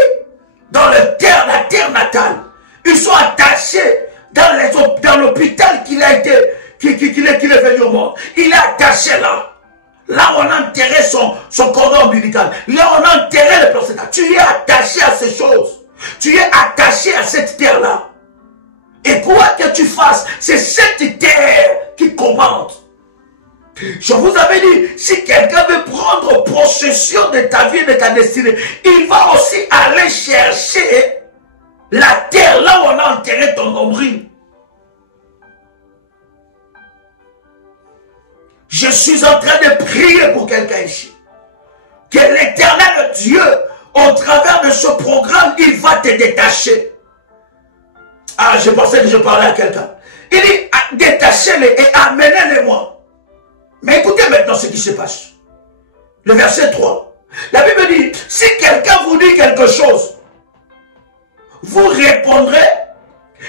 dans la terre natale. Ils sont attachés dans l'hôpital qu'il est venu au monde. Il est attaché là. Là on a enterré son cordon ombilical. Là on a enterré le placenta. Tu es attaché à ces choses. Tu es attaché à cette terre-là. Et quoi que tu fasses, c'est cette terre qui commande. Je vous avais dit, si quelqu'un veut prendre possession de ta vie et de ta destinée, il va aussi aller chercher la terre là où on a enterré ton nombril. Je suis en train de prier pour quelqu'un ici. Que l'Éternel Dieu, au travers de ce programme, il va te détacher. Ah, je pensais que je parlais à quelqu'un. Il dit, détachez-les et amenez-les-moi. Mais écoutez maintenant ce qui se passe. Le verset 3. La Bible dit, si quelqu'un vous dit quelque chose, vous répondrez,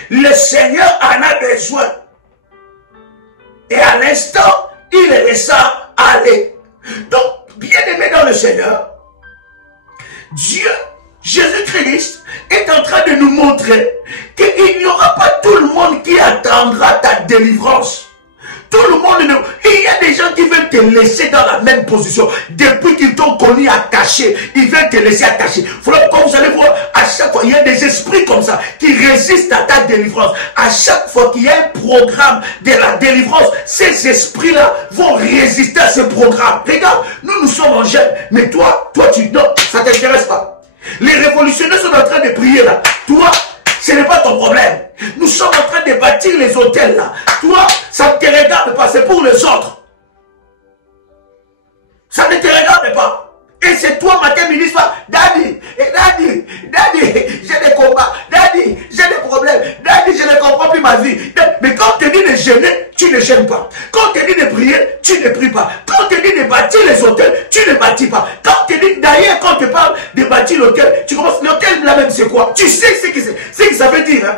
le Seigneur en a besoin. Et à l'instant, il les laissa aller. Donc, bien aimé dans le Seigneur, Dieu, Jésus-Christ, est en train de nous montrer qu'il n'y aura pas tout le monde qui attendra ta délivrance. Tout le monde, il y a des gens qui veulent te laisser dans la même position. Depuis qu'ils t'ont connu attaché, ils veulent te laisser attaché. Voilà pourquoi vous allez voir, à chaque fois, il y a des esprits comme ça qui résistent à ta délivrance. À chaque fois qu'il y a un programme de la délivrance, ces esprits-là vont résister à ce programme. Regarde, nous sommes en jeûne, mais toi, non, ça ne t'intéresse pas. Les révolutionnaires sont en train de prier là. Toi, ce n'est pas ton problème. Nous sommes en train de bâtir les hôtels là. Toi, ça ne te regarde pas. C'est pour les autres. Ça ne te regarde pas. Et c'est toi, matin, ministre, Daddy, j'ai des combats, Daddy, j'ai des problèmes, Daddy, je ne comprends plus ma vie. Mais quand on te dit de jeûner, tu ne jeûnes pas. Quand on te dit de prier, tu ne pries pas. Quand on te dit de bâtir les hôtels, tu ne bâtis pas. Quand on te dit, d'ailleurs, quand on te parle de bâtir l'hôtel, tu commences, l'hôtel là-même, c'est quoi? Tu sais ce que ça veut dire, hein?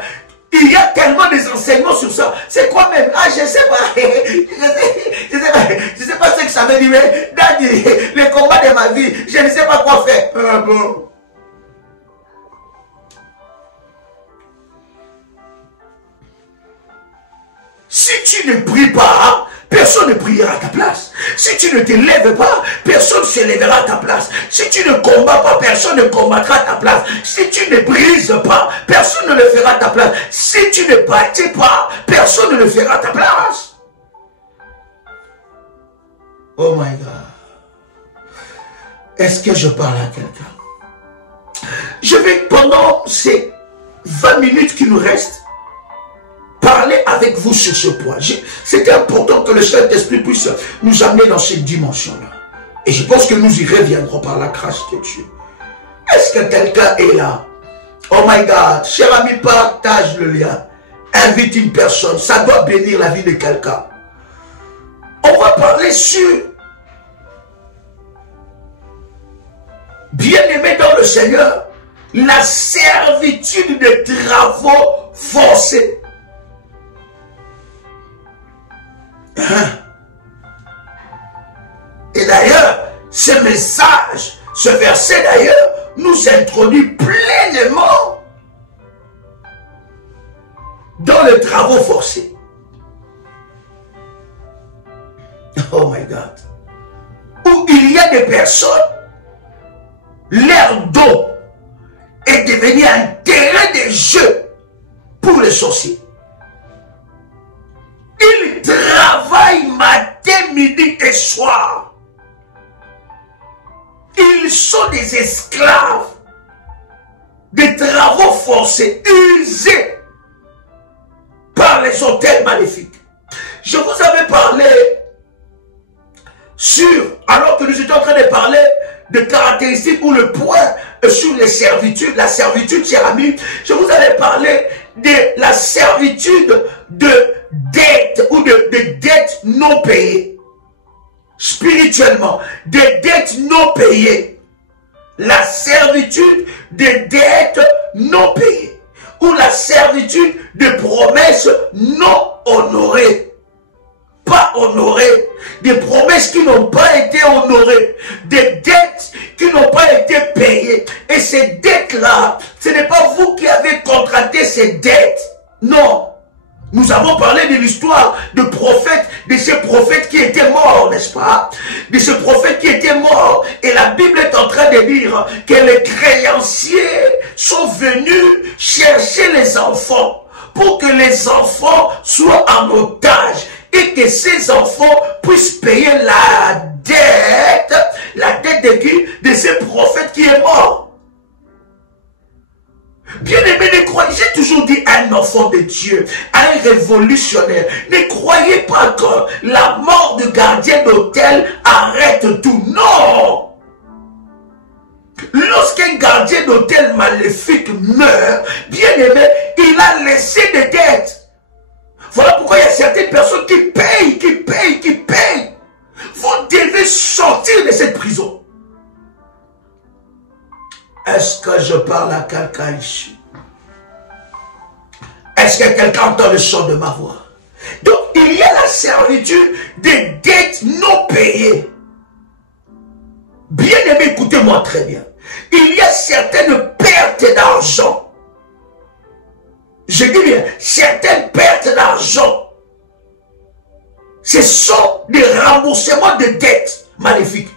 Il y a tellement des enseignements sur ça. C'est quoi même? Ah, je sais pas. Je sais pas ce que ça veut dire. Mais Daddy, les combats de ma vie, je ne sais pas quoi faire. Ah bon. Si tu ne pries pas, personne ne priera à ta place. Si tu ne te lèves pas, personne ne se lèvera à ta place. Si tu ne combats pas, personne ne combattra à ta place. Si tu ne brises pas, personne ne le fera à ta place. Si tu ne bâtis pas, personne ne le fera à ta place. Oh my God. Est-ce que je parle à quelqu'un? Je vais, pendant ces 20 minutes qui nous restent, parler avec vous sur ce point. C'est important que le Saint-Esprit puisse nous amener dans cette dimension-là. Et je pense que nous y reviendrons par la grâce de Dieu. Est-ce que quelqu'un est là? Oh my God, cher ami, partage le lien. Invite une personne, ça doit bénir la vie de quelqu'un. On va parler sur bien-aimé dans le Seigneur, la servitude des travaux forcés. Et d'ailleurs, ce message, ce verset d'ailleurs, nous introduit pleinement dans les travaux forcés. Oh my God. Où il y a des personnes, leur dos est devenu un terrain de jeu pour les sorciers. Ils travaillent matin, midi et soir. Ils sont des esclaves des travaux forcés, usés par les hôtels maléfiques. Je vous avais parlé alors que nous étions en train de parler de caractéristiques ou le point sur les servitudes, la servitude, cher ami, je vous avais parlé de la servitude de dette ou de dettes non payées. Spirituellement, des dettes non payées. La servitude des dettes non payées. Ou la servitude de promesses non honorées. Pas honorées. Des promesses qui n'ont pas été honorées. Des dettes qui n'ont pas été payées. Et ces dettes-là, ce n'est pas vous qui avez contracté ces dettes. Non. Nous avons parlé de l'histoire de prophètes, de ces prophètes qui étaient morts, n'est-ce pas? De ces prophètes qui étaient morts. Et la Bible est en train de dire que les créanciers sont venus chercher les enfants pour que les enfants soient en otage et que ces enfants puissent payer la dette de qui? De ces prophètes qui est mort. Bien-aimé, ne croyez, j'ai toujours dit à un enfant de Dieu, à un révolutionnaire, ne croyez pas que la mort du gardien d'hôtel arrête tout. Non! Lorsqu'un gardien d'hôtel maléfique meurt, bien-aimé, il a laissé des dettes. Voilà pourquoi il y a certaines personnes qui payent. Vous devez sortir de cette prison. Est-ce que je parle à quelqu'un ici? Est-ce que quelqu'un entend le son de ma voix? Donc, il y a la servitude des dettes non payées. Bien aimé, écoutez-moi très bien. Il y a certaines pertes d'argent. Je dis bien, certaines pertes d'argent. Ce sont des remboursements de dettes maléfiques.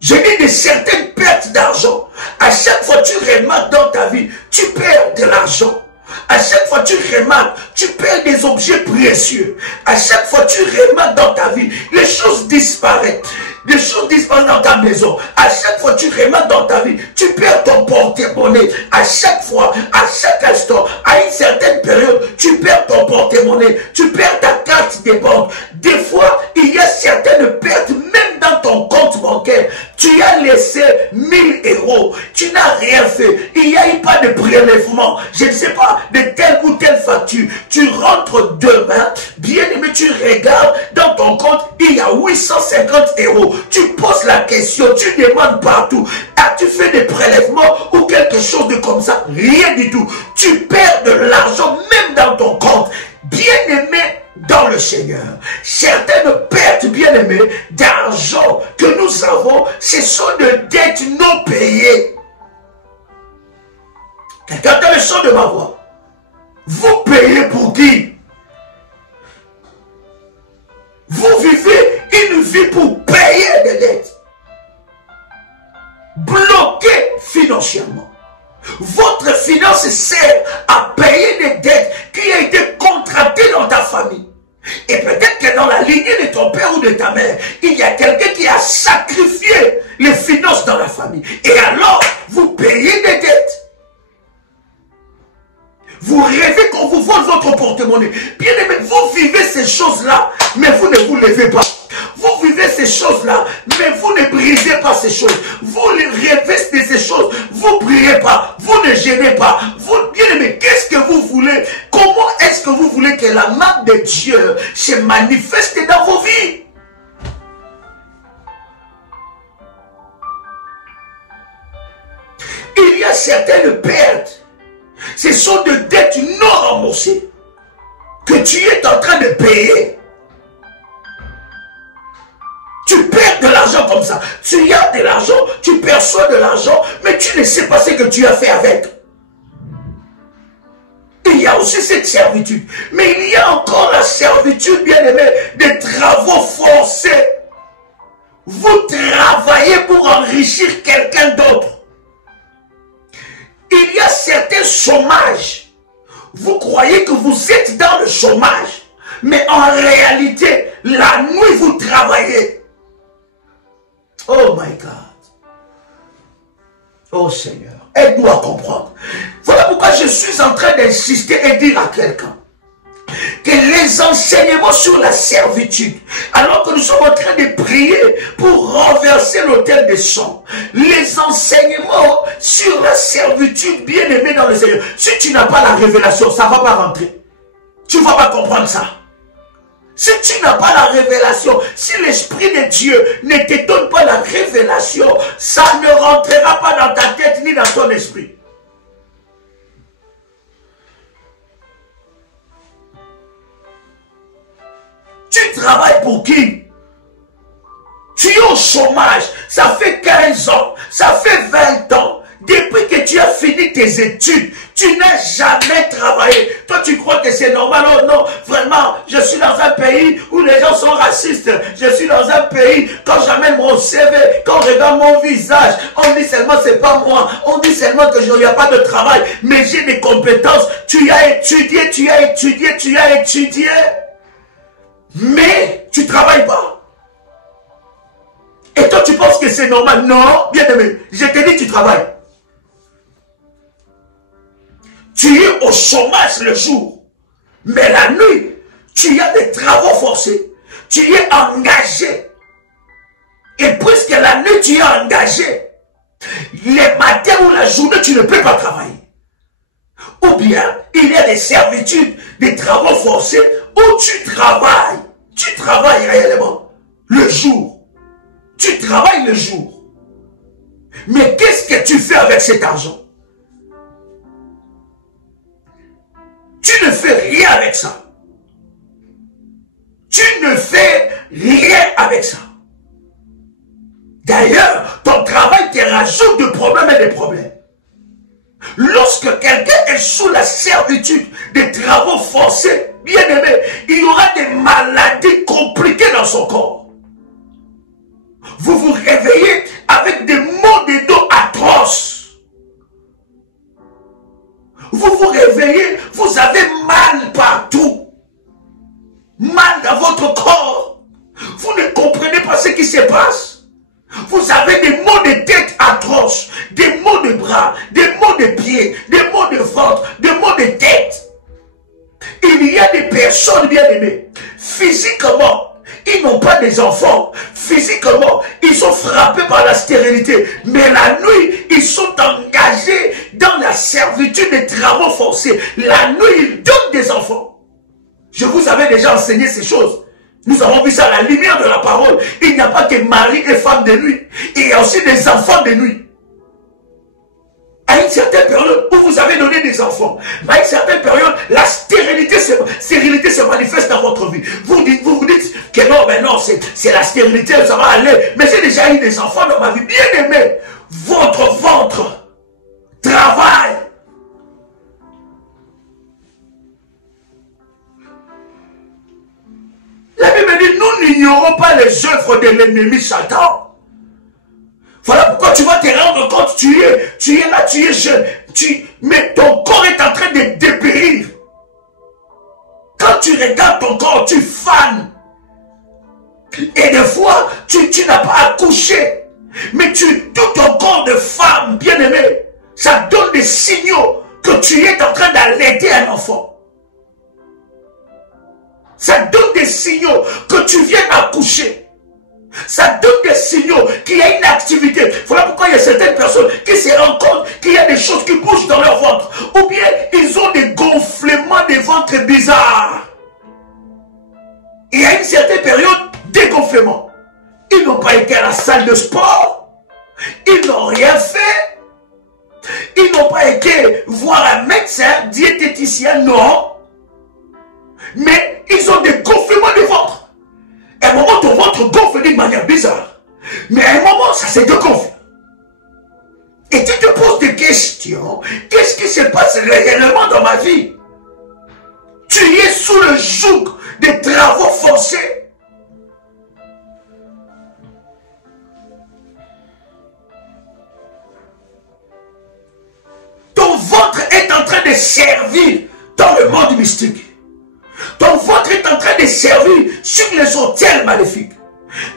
Je dis de certaines pertes d'argent. À chaque fois que tu remarques dans ta vie, tu perds de l'argent. À chaque fois que tu remarques, tu perds des objets précieux. À chaque fois que tu remarques dans ta vie, les choses disparaissent. Les choses disparaissent dans ta maison. À chaque fois que tu remarques dans ta vie, tu perds ton porte-monnaie. À chaque fois, à chaque instant, à une certaine période, tu perds ton porte-monnaie. porte-monnaie, tu perds ta carte de banque. Des fois, il y a certaines pertes, même dans ton compte bancaire. Tu as laissé 1000 €, tu n'as rien fait. Il n'y a eu pas de prélèvement, je ne sais pas, de telle ou telle facture. Tu rentres demain, bien aimé, tu regardes dans ton compte, il y a 850 €. Tu poses la question, tu demandes partout. As-tu fait des prélèvements ou quelque chose de comme ça? Rien du tout. Tu perds de l'argent même dans ton compte. Bien aimé dans le Seigneur, certaines pertes, bien aimées, d'argent que nous avons, ce sont des dettes non payées. Quelqu'un entend le son de ma voix? Vous payez pour qui? Vous vivez une vie pour payer des dettes. Bloqué financièrement. Votre finance sert à payer des dettes qui ont été contractées dans ta famille. Et peut-être que dans la lignée de ton père ou de ta mère, il y a quelqu'un qui a sacrifié les finances dans la famille. Et alors, vous payez des dettes. Vous rêvez qu'on vous vole votre porte-monnaie. Bien aimé, vous vivez ces choses-là, mais vous ne vous levez pas. Vous vivez ces choses-là, mais vous ne brisez pas ces choses. Vous rêvez de ces choses, vous ne priez pas, vous ne gênez pas. Vous, bien aimé, qu'est-ce que vous voulez? Comment est-ce que vous voulez que la main de Dieu se manifeste dans vos vies? Il y a certaines pertes. Ce sont des dettes non remboursées que tu es en train de payer. Tu perds de l'argent comme ça. Tu as de l'argent, tu perçois de l'argent, mais tu ne sais pas ce que tu as fait avec. Il y a aussi cette servitude. Mais il y a encore la servitude, bien aimé, des travaux forcés. Vous travaillez pour enrichir quelqu'un d'autre. Il y a certains chômages. Vous croyez que vous êtes dans le chômage, mais en réalité, la nuit vous travaillez. Oh my God. Oh Seigneur, aide-nous à comprendre. Voilà pourquoi je suis en train d'insister et dire à quelqu'un que les enseignements sur la servitude, alors que nous sommes en train de prier pour renverser l'autel des sang, les enseignements sur la servitude, bien aimé dans le Seigneur, si tu n'as pas la révélation, ça ne va pas rentrer. Tu ne vas pas comprendre ça. Si tu n'as pas la révélation, si l'Esprit de Dieu ne te donne pas la révélation, ça ne rentrera pas dans ta tête ni dans ton esprit. Tu travailles pour qui? Tu es au chômage, ça fait 15 ans, ça fait 20 ans. Depuis que tu as fini tes études, tu n'as jamais travaillé. Toi, tu crois que c'est normal? Oh non, vraiment, je suis dans un pays où les gens sont racistes. Je suis dans un pays, quand j'amène mon CV, quand on regarde mon visage, on dit seulement c'est pas moi. On dit seulement que il n'y a pas de travail. Mais j'ai des compétences. Tu as étudié, tu as étudié, tu as étudié. Mais tu ne travailles pas. Et toi, tu penses que c'est normal? Non, bien aimé, je te dis, tu travailles. Tu es au chômage le jour, mais la nuit, tu as des travaux forcés. Tu es engagé. Et puisque la nuit, tu es engagé, les matins ou la journée, tu ne peux pas travailler. Ou bien, il y a des servitudes, des travaux forcés, où tu travailles. Tu travailles réellement le jour. Tu travailles le jour. Mais qu'est-ce que tu fais avec cet argent? Tu ne fais rien avec ça. Tu ne fais rien avec ça. D'ailleurs, ton travail te rajoute de problèmes et de problèmes. Lorsque quelqu'un est sous la servitude des travaux forcés, bien aimé, il y aura des maladies compliquées dans son corps. Vous vous réveillez avec des maux de dos atroces. Vous vous réveillez, vous avez mal partout. Mal dans votre corps. Vous ne comprenez pas ce qui se passe. Vous avez des maux de tête atroces, des maux de bras, des maux de pieds, des maux de ventre, des maux de tête. Il y a des personnes personnes bien-aimées, physiquement, ils n'ont pas des enfants. Physiquement, ils sont frappés par la stérilité. Mais la nuit, ils sont engagés dans la servitude des travaux forcés. La nuit, ils donnent des enfants. Je vous avais déjà enseigné ces choses. Nous avons vu ça à la lumière de la parole. Il n'y a pas que mari et femme de nuit. Il y a aussi des enfants de nuit. À une certaine période où vous avez donné des enfants, à une certaine période, la stérilité se manifeste dans votre vie. Vous vous dites que non, mais non, c'est la stérilité, ça va aller. Mais j'ai déjà eu des enfants dans ma vie. Bien aimé, votre ventre travaille. La Bible dit, nous n'ignorons pas les œuvres de l'ennemi Satan. Voilà pourquoi tu vas te rendre compte, tu es là, tu es jeune, mais ton corps est en train de dépérir. Quand tu regardes ton corps, tu fanes. Et des fois, tu n'as pas accouché, mais tout ton corps de femme, bien-aimé, ça donne des signaux que tu es en train d'allaiter un enfant. Ça donne des signaux que tu viens d'accoucher. Ça donne des signaux qu'il y a une activité. Voilà pourquoi il y a certaines personnes qui se rendent compte qu'il y a des choses qui bougent dans leur ventre. Ou bien ils ont des gonflements de ventre bizarres. Il y a une certaine période dégonflement. Ils n'ont pas été à la salle de sport. Ils n'ont rien fait. Ils n'ont pas été voir un médecin, diététicien, non. Mais ils ont des gonflements de ventre. À un moment, ton ventre gonfle d'une manière bizarre. Mais à un moment, ça se dégonfle. Et tu te poses des questions. Qu'est-ce qui se passe réellement dans ma vie? Tu es sous le joug des travaux forcés. Ton ventre est en train de servir dans le monde mystique. Ton ventre est en train de servir sur les autels maléfiques.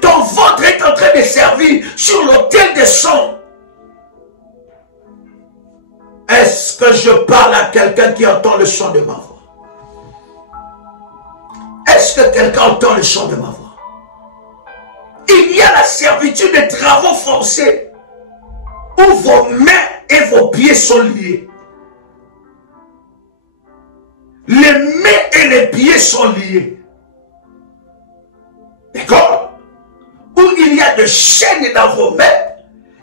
Ton ventre est en train de servir sur l'autel des sang. Est-ce que je parle à quelqu'un qui entend le son de ma voix? Est-ce que quelqu'un entend le son de ma voix? Il y a la servitude des travaux forcés où vos mains et vos pieds sont liés. Les mains et les pieds sont liés. D'accord? Où il y a de chaînes dans vos mains,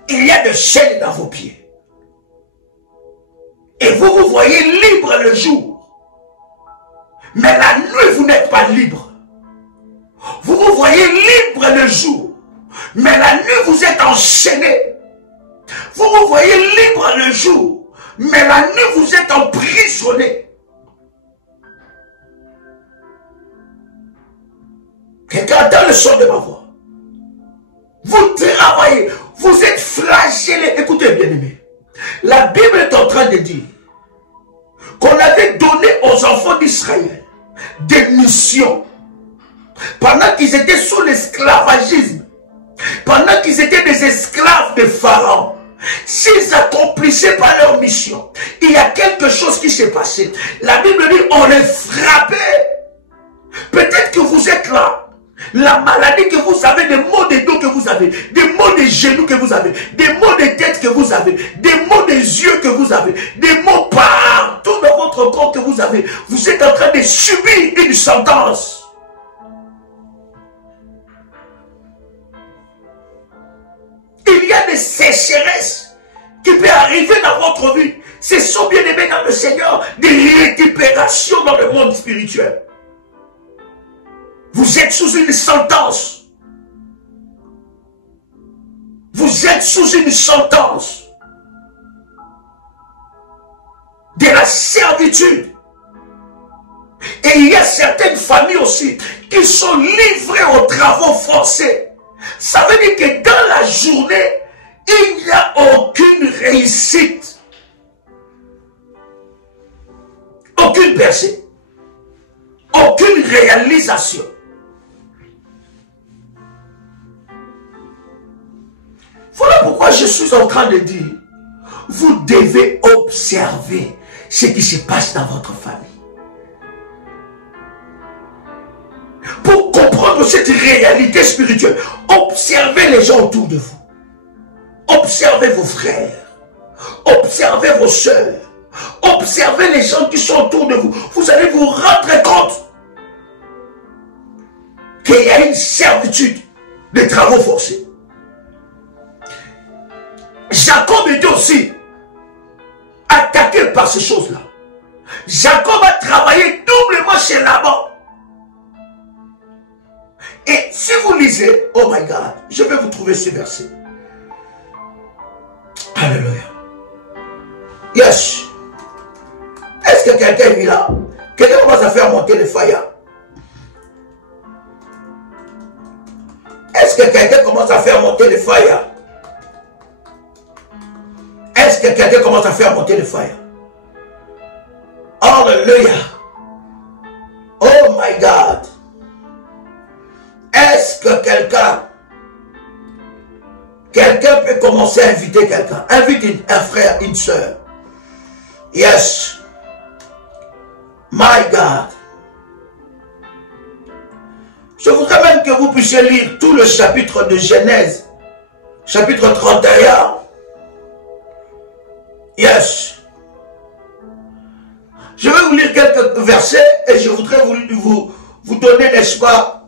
il y a de chaînes dans vos pieds. Et vous vous voyez libre le jour. Mais la nuit, vous n'êtes pas libre. Vous vous voyez libre le jour. Mais la nuit, vous êtes enchaîné. Vous vous voyez libre le jour. Mais la nuit, vous êtes emprisonné. Quelqu'un entend le son de ma voix. Vous travaillez, vous êtes flagellés. Écoutez bien aimé. La Bible est en train de dire qu'on avait donné aux enfants d'Israël des missions. Pendant qu'ils étaient sous l'esclavagisme, pendant qu'ils étaient des esclaves de Pharaon, s'ils n'accomplissaient pas leur mission, il y a quelque chose qui s'est passé. La Bible dit on les frappait. Peut-être que vous êtes là. La maladie que vous avez, des maux de dos que vous avez, des maux de genoux que vous avez, des maux de tête que vous avez, des maux des yeux que vous avez, des maux partout dans votre corps que vous avez, vous êtes en train de subir une sentence. Il y a des sécheresses qui peuvent arriver dans votre vie. Ce sont bien aimés dans le Seigneur des récupérations dans le monde spirituel. Vous êtes sous une sentence. Vous êtes sous une sentence de la servitude. Et il y a certaines familles aussi qui sont livrées aux travaux forcés. Ça veut dire que dans la journée, il n'y a aucune réussite. Aucune percée. Aucune réalisation. Voilà pourquoi je suis en train de dire, vous devez observer ce qui se passe dans votre famille. dans cette réalité spirituelle. Observez les gens autour de vous. Observez vos frères. Observez vos sœurs. Observez les gens qui sont autour de vous. Vous allez vous rendre compte qu'il y a une servitude de travaux forcés. Jacob était aussi attaqué par ces choses-là. Jacob a travaillé doublement chez Laban. Et si vous lisez, oh my God, je vais vous trouver ce verset. Alléluia. Yes. Est-ce que quelqu'un est là? Quelqu'un commence à faire monter les failles? Est-ce que quelqu'un commence à faire monter les failles? Est-ce que quelqu'un commence à faire monter les failles? Alléluia. Oh my God. Est-ce que quelqu'un peut commencer à inviter quelqu'un? Invite un frère, une soeur. Yes. My God. Je voudrais même que vous puissiez lire tout le chapitre de Genèse. Chapitre 31. Yes. Je vais vous lire quelques versets et je voudrais vous donner, n'est-ce pas,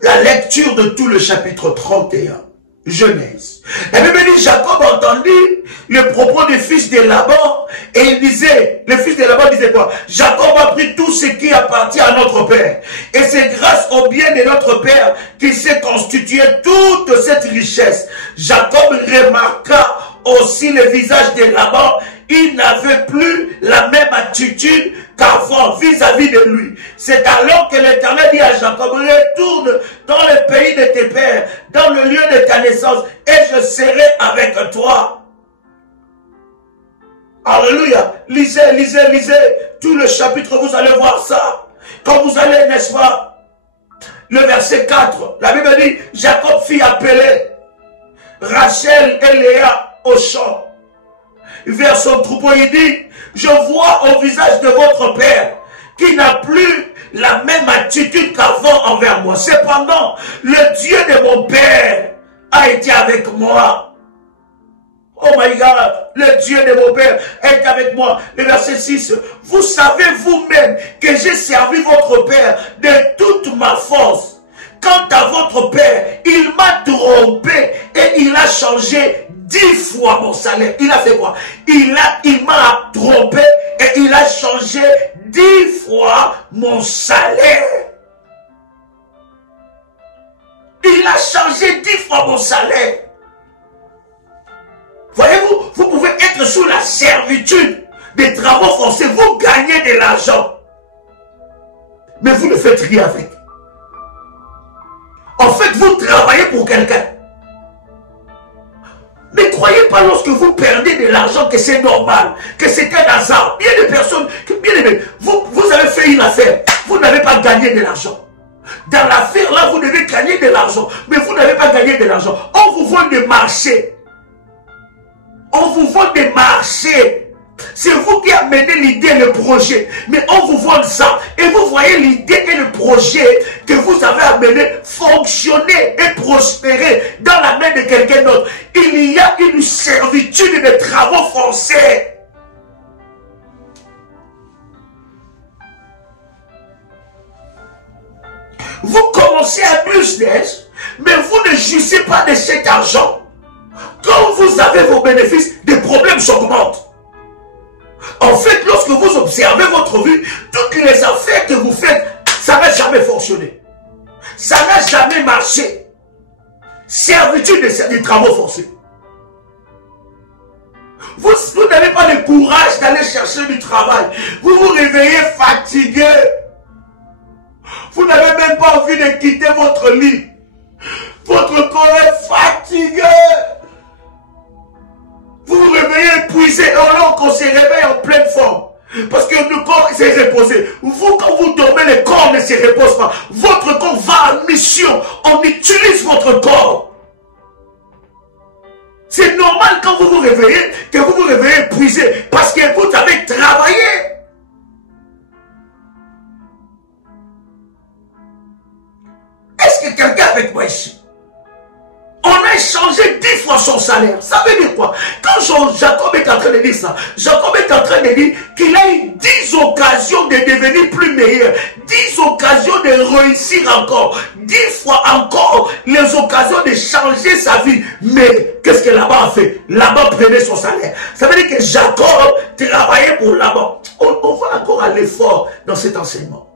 la lecture de tout le chapitre 31. Genèse. La Bible dit, Jacob entendit le propos des fils de Laban et il disait, le fils de Laban disait quoi? Jacob a pris tout ce qui appartient à notre père. Et c'est grâce au bien de notre père qu'il s'est constitué toute cette richesse. Jacob remarqua aussi le visage de Laban. Il n'avait plus la même attitude qu'avant vis-à-vis de lui. C'est alors que l'Éternel dit à Jacob, retourne dans le pays de tes pères, dans le lieu de ta naissance, et je serai avec toi. Alléluia. Lisez, lisez, lisez tout le chapitre, vous allez voir ça. Quand vous allez, n'est-ce pas, le verset 4, la Bible dit, Jacob fit appeler Rachel et Léa au champ. Vers son troupeau, il dit, je vois au visage de votre père qui n'a plus la même attitude qu'avant envers moi. Cependant, le Dieu de mon père a été avec moi. Oh my God, le Dieu de mon père est avec moi. Le verset 6, vous savez vous-même que j'ai servi votre père de toute ma force. Quant à votre père, il m'a trompé et il a changé 10 fois mon salaire. Il a fait quoi? Il m'a trompé et il a changé 10 fois mon salaire. Il a changé 10 fois mon salaire. Voyez-vous, vous pouvez être sous la servitude des travaux forcés. Vous gagnez de l'argent. Mais vous ne faites rien avec. En fait, vous travaillez pour quelqu'un. Ne croyez pas lorsque vous perdez de l'argent que c'est normal, que c'est un hasard. Bien des personnes, bien aimés, vous avez fait une affaire, vous n'avez pas gagné de l'argent. Dans l'affaire là, vous devez gagner de l'argent, mais vous n'avez pas gagné de l'argent. On vous vend des marchés. On vous vend des marchés. C'est vous qui amenez l'idée, le projet. Mais on vous vend ça. Et vous voyez l'idée et le projet que vous avez amené fonctionner et prospérer dans la main de quelqu'un d'autre. Il y a une servitude de travaux forcés. Vous commencez un business, mais vous ne jouissez pas de cet argent. Quand vous avez vos bénéfices, des problèmes s'augmentent. En fait, lorsque vous observez votre vie, toutes les affaires que vous faites, ça n'a jamais fonctionné. Ça n'a jamais marché. Servitude des travaux forcés. Vous n'avez pas le courage d'aller chercher du travail. Vous vous réveillez fatigué. Vous n'avez même pas envie de quitter votre lit. Votre corps est fatigué. Vous vous réveillez épuisé, alors qu'on se réveille en pleine forme. Parce que le corps s'est reposé. Vous, quand vous dormez, le corps ne se repose pas. Votre corps va en mission. On utilise votre corps. C'est normal quand vous vous réveillez, que vous vous réveillez épuisé. Parce que vous avez travaillé. avec moi ici. On a échangé 10 fois son salaire. Ça veut dire quoi? Quand Jacob est en train de dire ça, Jacob est en train de dire qu'il a eu 10 occasions de devenir plus meilleur, 10 occasions de réussir encore, 10 fois encore les occasions de changer sa vie. Mais qu'est-ce que Laban a fait? Laban prenait son salaire. Ça veut dire que Jacob travaillait pour Laban. On va encore à l'effort dans cet enseignement.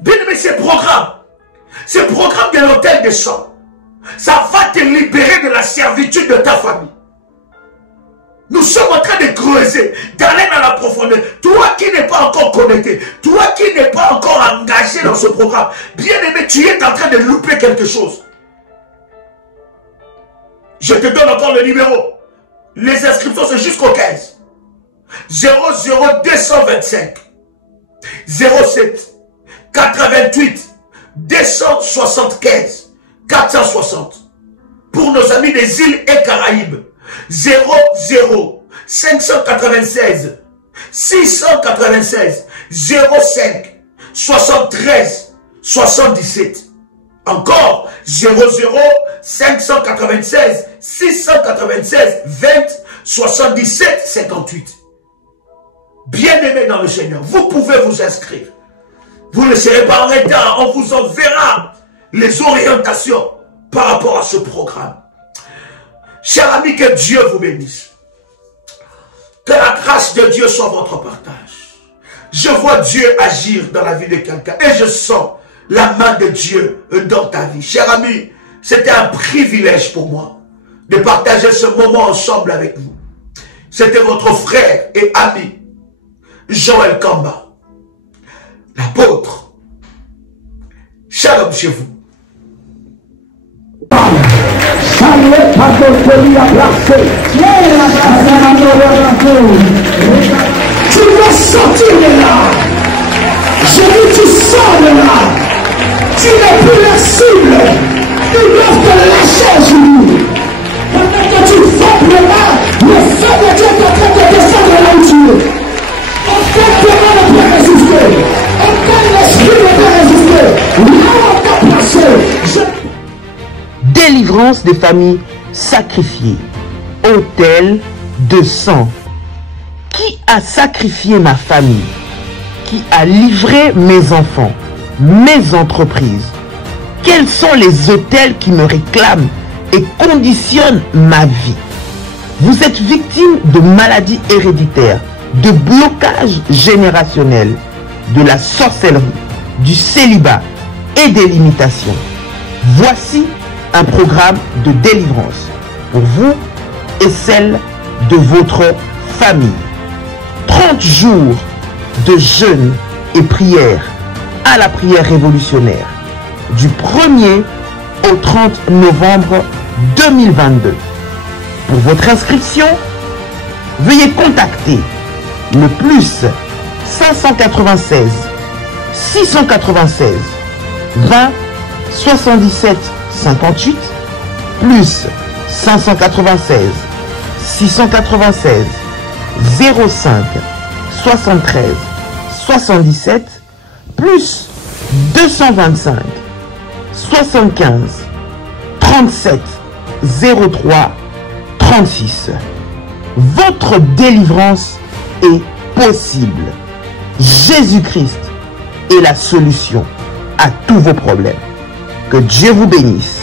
Bien aimé, ce programme de l'hôtel des champs, ça va te libérer de la servitude de ta famille. Nous sommes en train de creuser, d'aller dans la profondeur. Toi qui n'es pas encore connecté, toi qui n'es pas encore engagé dans ce programme, bien aimé, tu es en train de louper quelque chose. Je te donne encore le numéro. Les inscriptions, c'est jusqu'au 15. 00225 07 88 275 460. Pour nos amis des îles et Caraïbes, 00 596 696 05 73 77. Encore 00 596 696 20 77 58. Bien-aimés dans le Seigneur, vous pouvez vous inscrire. Vous ne serez pas en retard, on vous enverra les orientations par rapport à ce programme. Chers amis, que Dieu vous bénisse. Que la grâce de Dieu soit votre partage. Je vois Dieu agir dans la vie de quelqu'un et je sens la main de Dieu dans ta vie. Chers amis, c'était un privilège pour moi de partager ce moment ensemble avec vous. C'était votre frère et ami, Joël Kamba, l'apôtre. Shalom chez vous. Tu vas sortir de là. Je dis tu sors de là. Tu n'es plus la cible. Ils doivent te lâcher à genoux. Pendant que tu frappes le mal, le feu de Dieu est en train de descendre là où tu es. Aucun témoin ne peut résister. Aucun esprit ne peut résister. Là où on t'a placé, Délivrance des familles sacrifiées. Autel de sang. Qui a sacrifié ma famille? Qui a livré mes enfants, mes entreprises? Quels sont les autels qui me réclament et conditionnent ma vie? Vous êtes victime de maladies héréditaires, de blocages générationnels, de la sorcellerie, du célibat et des limitations. Voici un programme de délivrance pour vous et celle de votre famille. 30 jours de jeûne et prière à la prière révolutionnaire du 1er au 30 novembre 2022. Pour votre inscription, veuillez contacter le plus 596 696 20 77 58 plus 596 696 05 73 77 plus 225 75 37 03 36. Votre délivrance est possible. Jésus-Christ est la solution à tous vos problèmes. Que Dieu vous bénisse.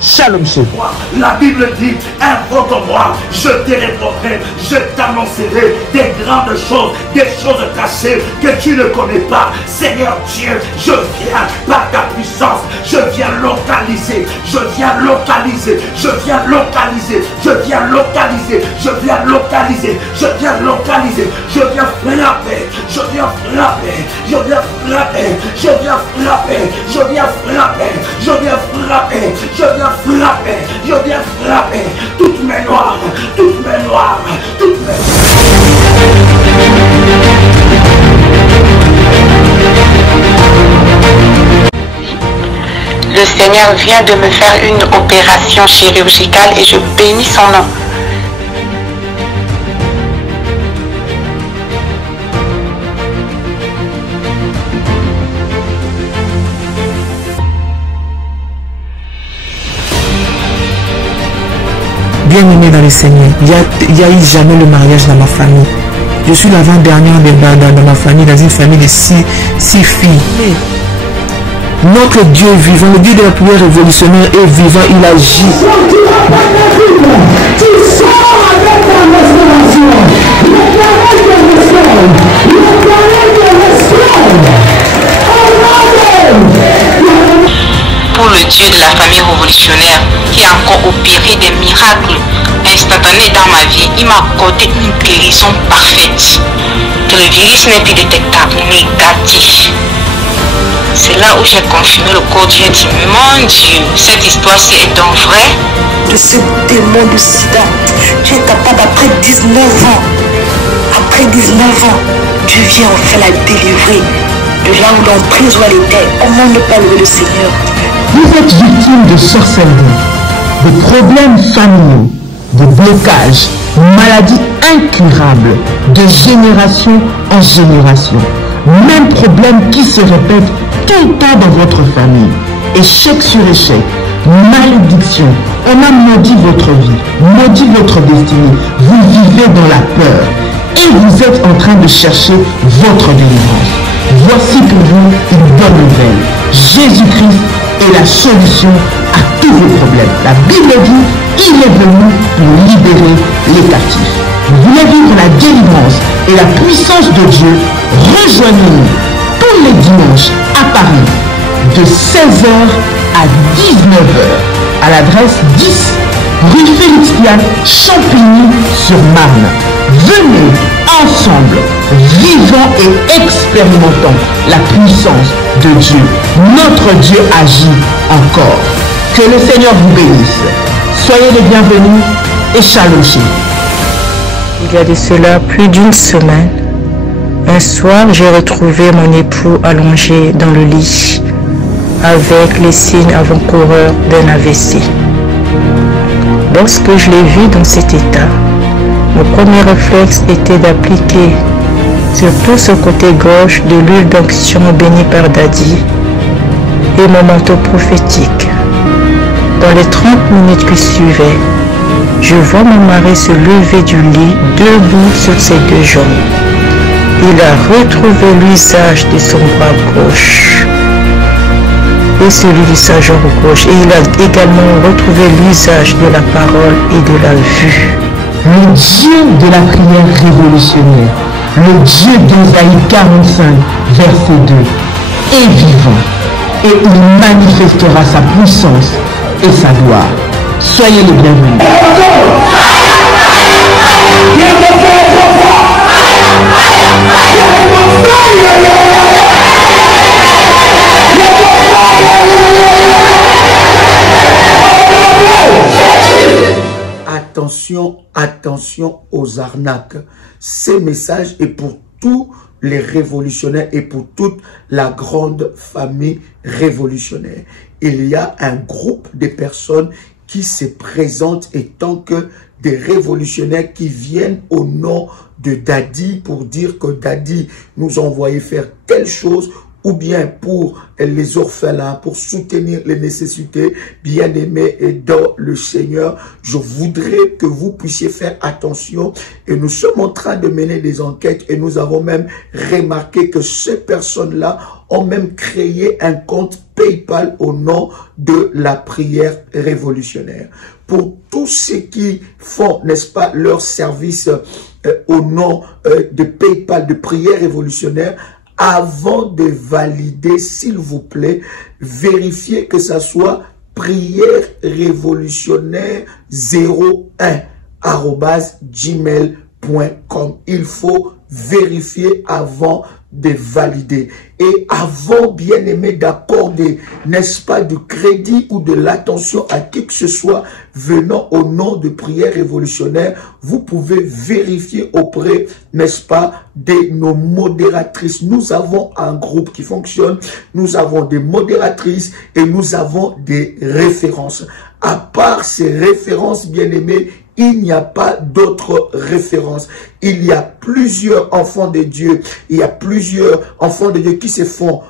Shalom chez vous. La Bible dit, invoque-moi, je te répondrai, je t'annoncerai des grandes choses, des choses cachées que tu ne connais pas. Seigneur Dieu, je viens par ta puissance, je viens localiser, je viens localiser, je viens localiser, je viens localiser, je viens localiser, je viens localiser, je viens frapper, je viens frapper, je viens frapper, je viens frapper, je viens frapper, je viens frapper, je viens frapper, je viens frapper toutes mes noirs, toutes mes noirs, toutes mes... Le Seigneur vient de me faire une opération chirurgicale et je bénis son nom. Bien-aimé dans le Seigneur, il n'y a eu jamais le mariage dans ma famille. Je suis l'avant-dernière dans ma famille, dans une famille de six filles. Notre Dieu est vivant, le Dieu de la prière révolutionnaire est vivant, il agit. Pour le Dieu de la famille révolutionnaire qui a encore opéré des miracles instantanés dans ma vie, il m'a accordé une guérison parfaite. Que le virus n'est plus détectable, négatif. C'est là où j'ai confirmé le corps Dieu dit, mon Dieu, cette histoire-ci est donc vraie. De ce démon de sida, tu es capable après 19 ans. Après 19 ans, Dieu vient enfin la délivrer de là où l'emprise où elle était. Comment ne pas louer le Seigneur? Vous êtes victime de sorcellerie, de problèmes familiaux, de blocages, maladies incurables, de génération en génération. Même problème qui se répète tout le temps dans votre famille. Échec sur échec, malédiction. On a maudit votre vie, maudit votre destinée. Vous vivez dans la peur et vous êtes en train de chercher votre délivrance. Voici pour vous une bonne nouvelle. Jésus-Christ est la solution à tous vos problèmes. La Bible dit, il est venu pour libérer les captifs. Vous voulez vivre la délivrance et la puissance de Dieu? Rejoignez-nous tous les dimanches à Paris de 16h à 19h à l'adresse 10 rue Félix Piane, Champigny-sur-Marne. Venez ensemble, vivons et expérimentons la puissance de Dieu. Notre Dieu agit encore. Que le Seigneur vous bénisse. Soyez les bienvenus et shalom. Il y a de cela plus d'une semaine, un soir, j'ai retrouvé mon époux allongé dans le lit avec les signes avant-coureurs d'un AVC. Lorsque je l'ai vu dans cet état, mon premier réflexe était d'appliquer sur tout ce côté gauche de l'huile d'onction bénie par Daddy et mon manteau prophétique. Dans les 30 minutes qui suivaient, je vois mon mari se lever du lit, debout sur ses deux jambes. Il a retrouvé l'usage de son bras gauche et celui de sa jambe gauche. Et il a également retrouvé l'usage de la parole et de la vue. Le Dieu de la prière révolutionnaire, le Dieu d'Ésaïe 45, verset 2, est vivant et il manifestera sa puissance et sa gloire. Soyez les bienvenus. Attention, attention aux arnaques. Ce message est pour tous les révolutionnaires et pour toute la grande famille révolutionnaire. Il y a un groupe de personnes qui se présentent étant que des révolutionnaires qui viennent au nom de Daddy pour dire que Daddy nous a envoyé faire telle chose, ou bien pour les orphelins, pour soutenir les nécessités. Bien-aimés et dans le Seigneur, je voudrais que vous puissiez faire attention. Et nous sommes en train de mener des enquêtes et nous avons même remarqué que ces personnes-là ont même créé un compte PayPal au nom de la prière révolutionnaire. Pour tous ceux qui font, n'est-ce pas, leur service au nom de PayPal, de prière révolutionnaire, avant de valider, s'il vous plaît, vérifiez que ça soit prière révolutionnaire 01@gmail.com. Il faut vérifier avant de valider. Et avant, bien aimé, d'accorder, n'est-ce pas, du crédit ou de l'attention à qui que ce soit venant au nom de prière révolutionnaire, vous pouvez vérifier auprès, n'est-ce pas, de nos modératrices. Nous avons un groupe qui fonctionne, nous avons des modératrices et nous avons des références. À part ces références, bien aimés, il n'y a pas d'autres références. Il y a plusieurs enfants de Dieu, il y a plusieurs enfants de Dieu qui se font,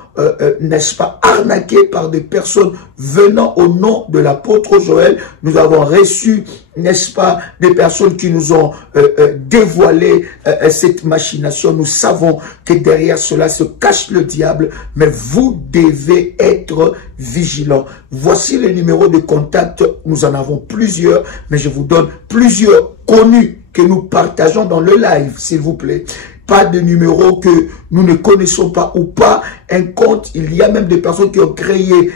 n'est-ce pas, arnaqués par des personnes venant au nom de l'apôtre Joël. Nous avons reçu, n'est-ce pas, des personnes qui nous ont dévoilé cette machination. Nous savons que derrière cela se cache le diable, mais vous devez être vigilants. Voici les numéros de contact. Nous en avons plusieurs, mais je vous donne plusieurs connus que nous partageons dans le live, s'il vous plaît. Pas de numéros que nous ne connaissons pas ou pas un compte. Il y a même des personnes qui ont créé,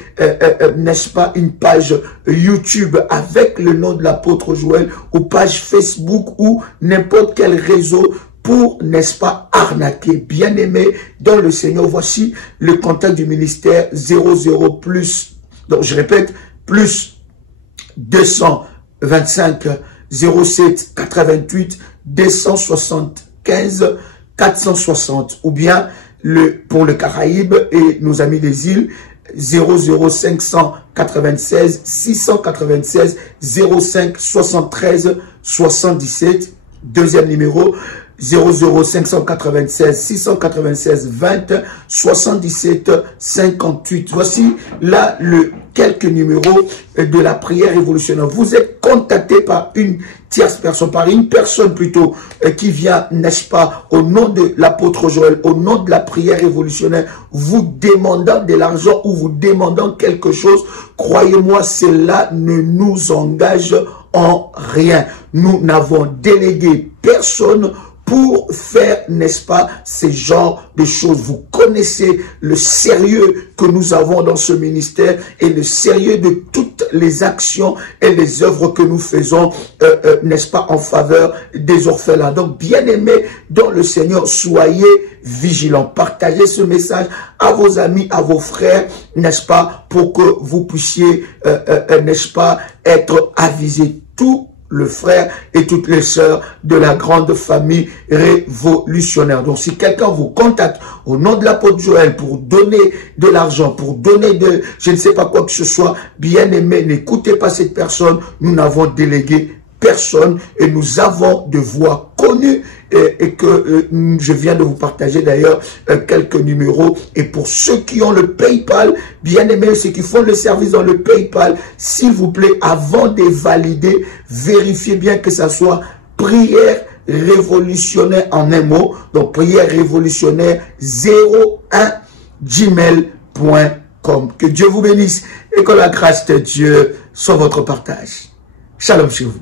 n'est-ce pas, une page YouTube avec le nom de l'apôtre Joël, ou page Facebook ou n'importe quel réseau pour, n'est-ce pas, arnaquer. Bien-aimé dans le Seigneur, voici le contact du ministère 00 plus, donc je répète, plus 225 07 88 275 460, ou bien pour le Caraïbe et nos amis des îles 00596 696 05 73 77. Deuxième numéro 00596 696 20 77 58. Voici là quelques numéros de la prière révolutionnaire. Vous êtes contacté par une tierce personne, par une personne plutôt qui vient, n'est-ce pas, au nom de l'apôtre Joël, au nom de la prière révolutionnaire, vous demandant de l'argent ou vous demandant quelque chose. Croyez-moi, cela ne nous engage en rien. Nous n'avons délégué personne pour faire, n'est-ce pas, ces genres de choses. Vous connaissez le sérieux que nous avons dans ce ministère et le sérieux de toutes les actions et les œuvres que nous faisons, n'est-ce pas, en faveur des orphelins. Donc, bien-aimés dans le Seigneur, soyez vigilants. Partagez ce message à vos amis, à vos frères, n'est-ce pas, pour que vous puissiez, n'est-ce pas, être avisés. Tout le frère et toutes les sœurs de la grande famille révolutionnaire. Donc, si quelqu'un vous contacte au nom de l'apôtre Joël pour donner de l'argent, pour donner de, je ne sais pas quoi que ce soit, bien aimé, n'écoutez pas cette personne. Nous n'avons délégué personne et nous avons de voix connues et que je viens de vous partager d'ailleurs quelques numéros. Et pour ceux qui ont le PayPal, bien aimés, ceux qui font le service dans le PayPal, s'il vous plaît, avant de valider, vérifiez bien que ça soit prière révolutionnaire en un mot. Donc prière révolutionnaire 01@gmail.com. Que Dieu vous bénisse et que la grâce de Dieu soit votre partage. Shalom chez vous.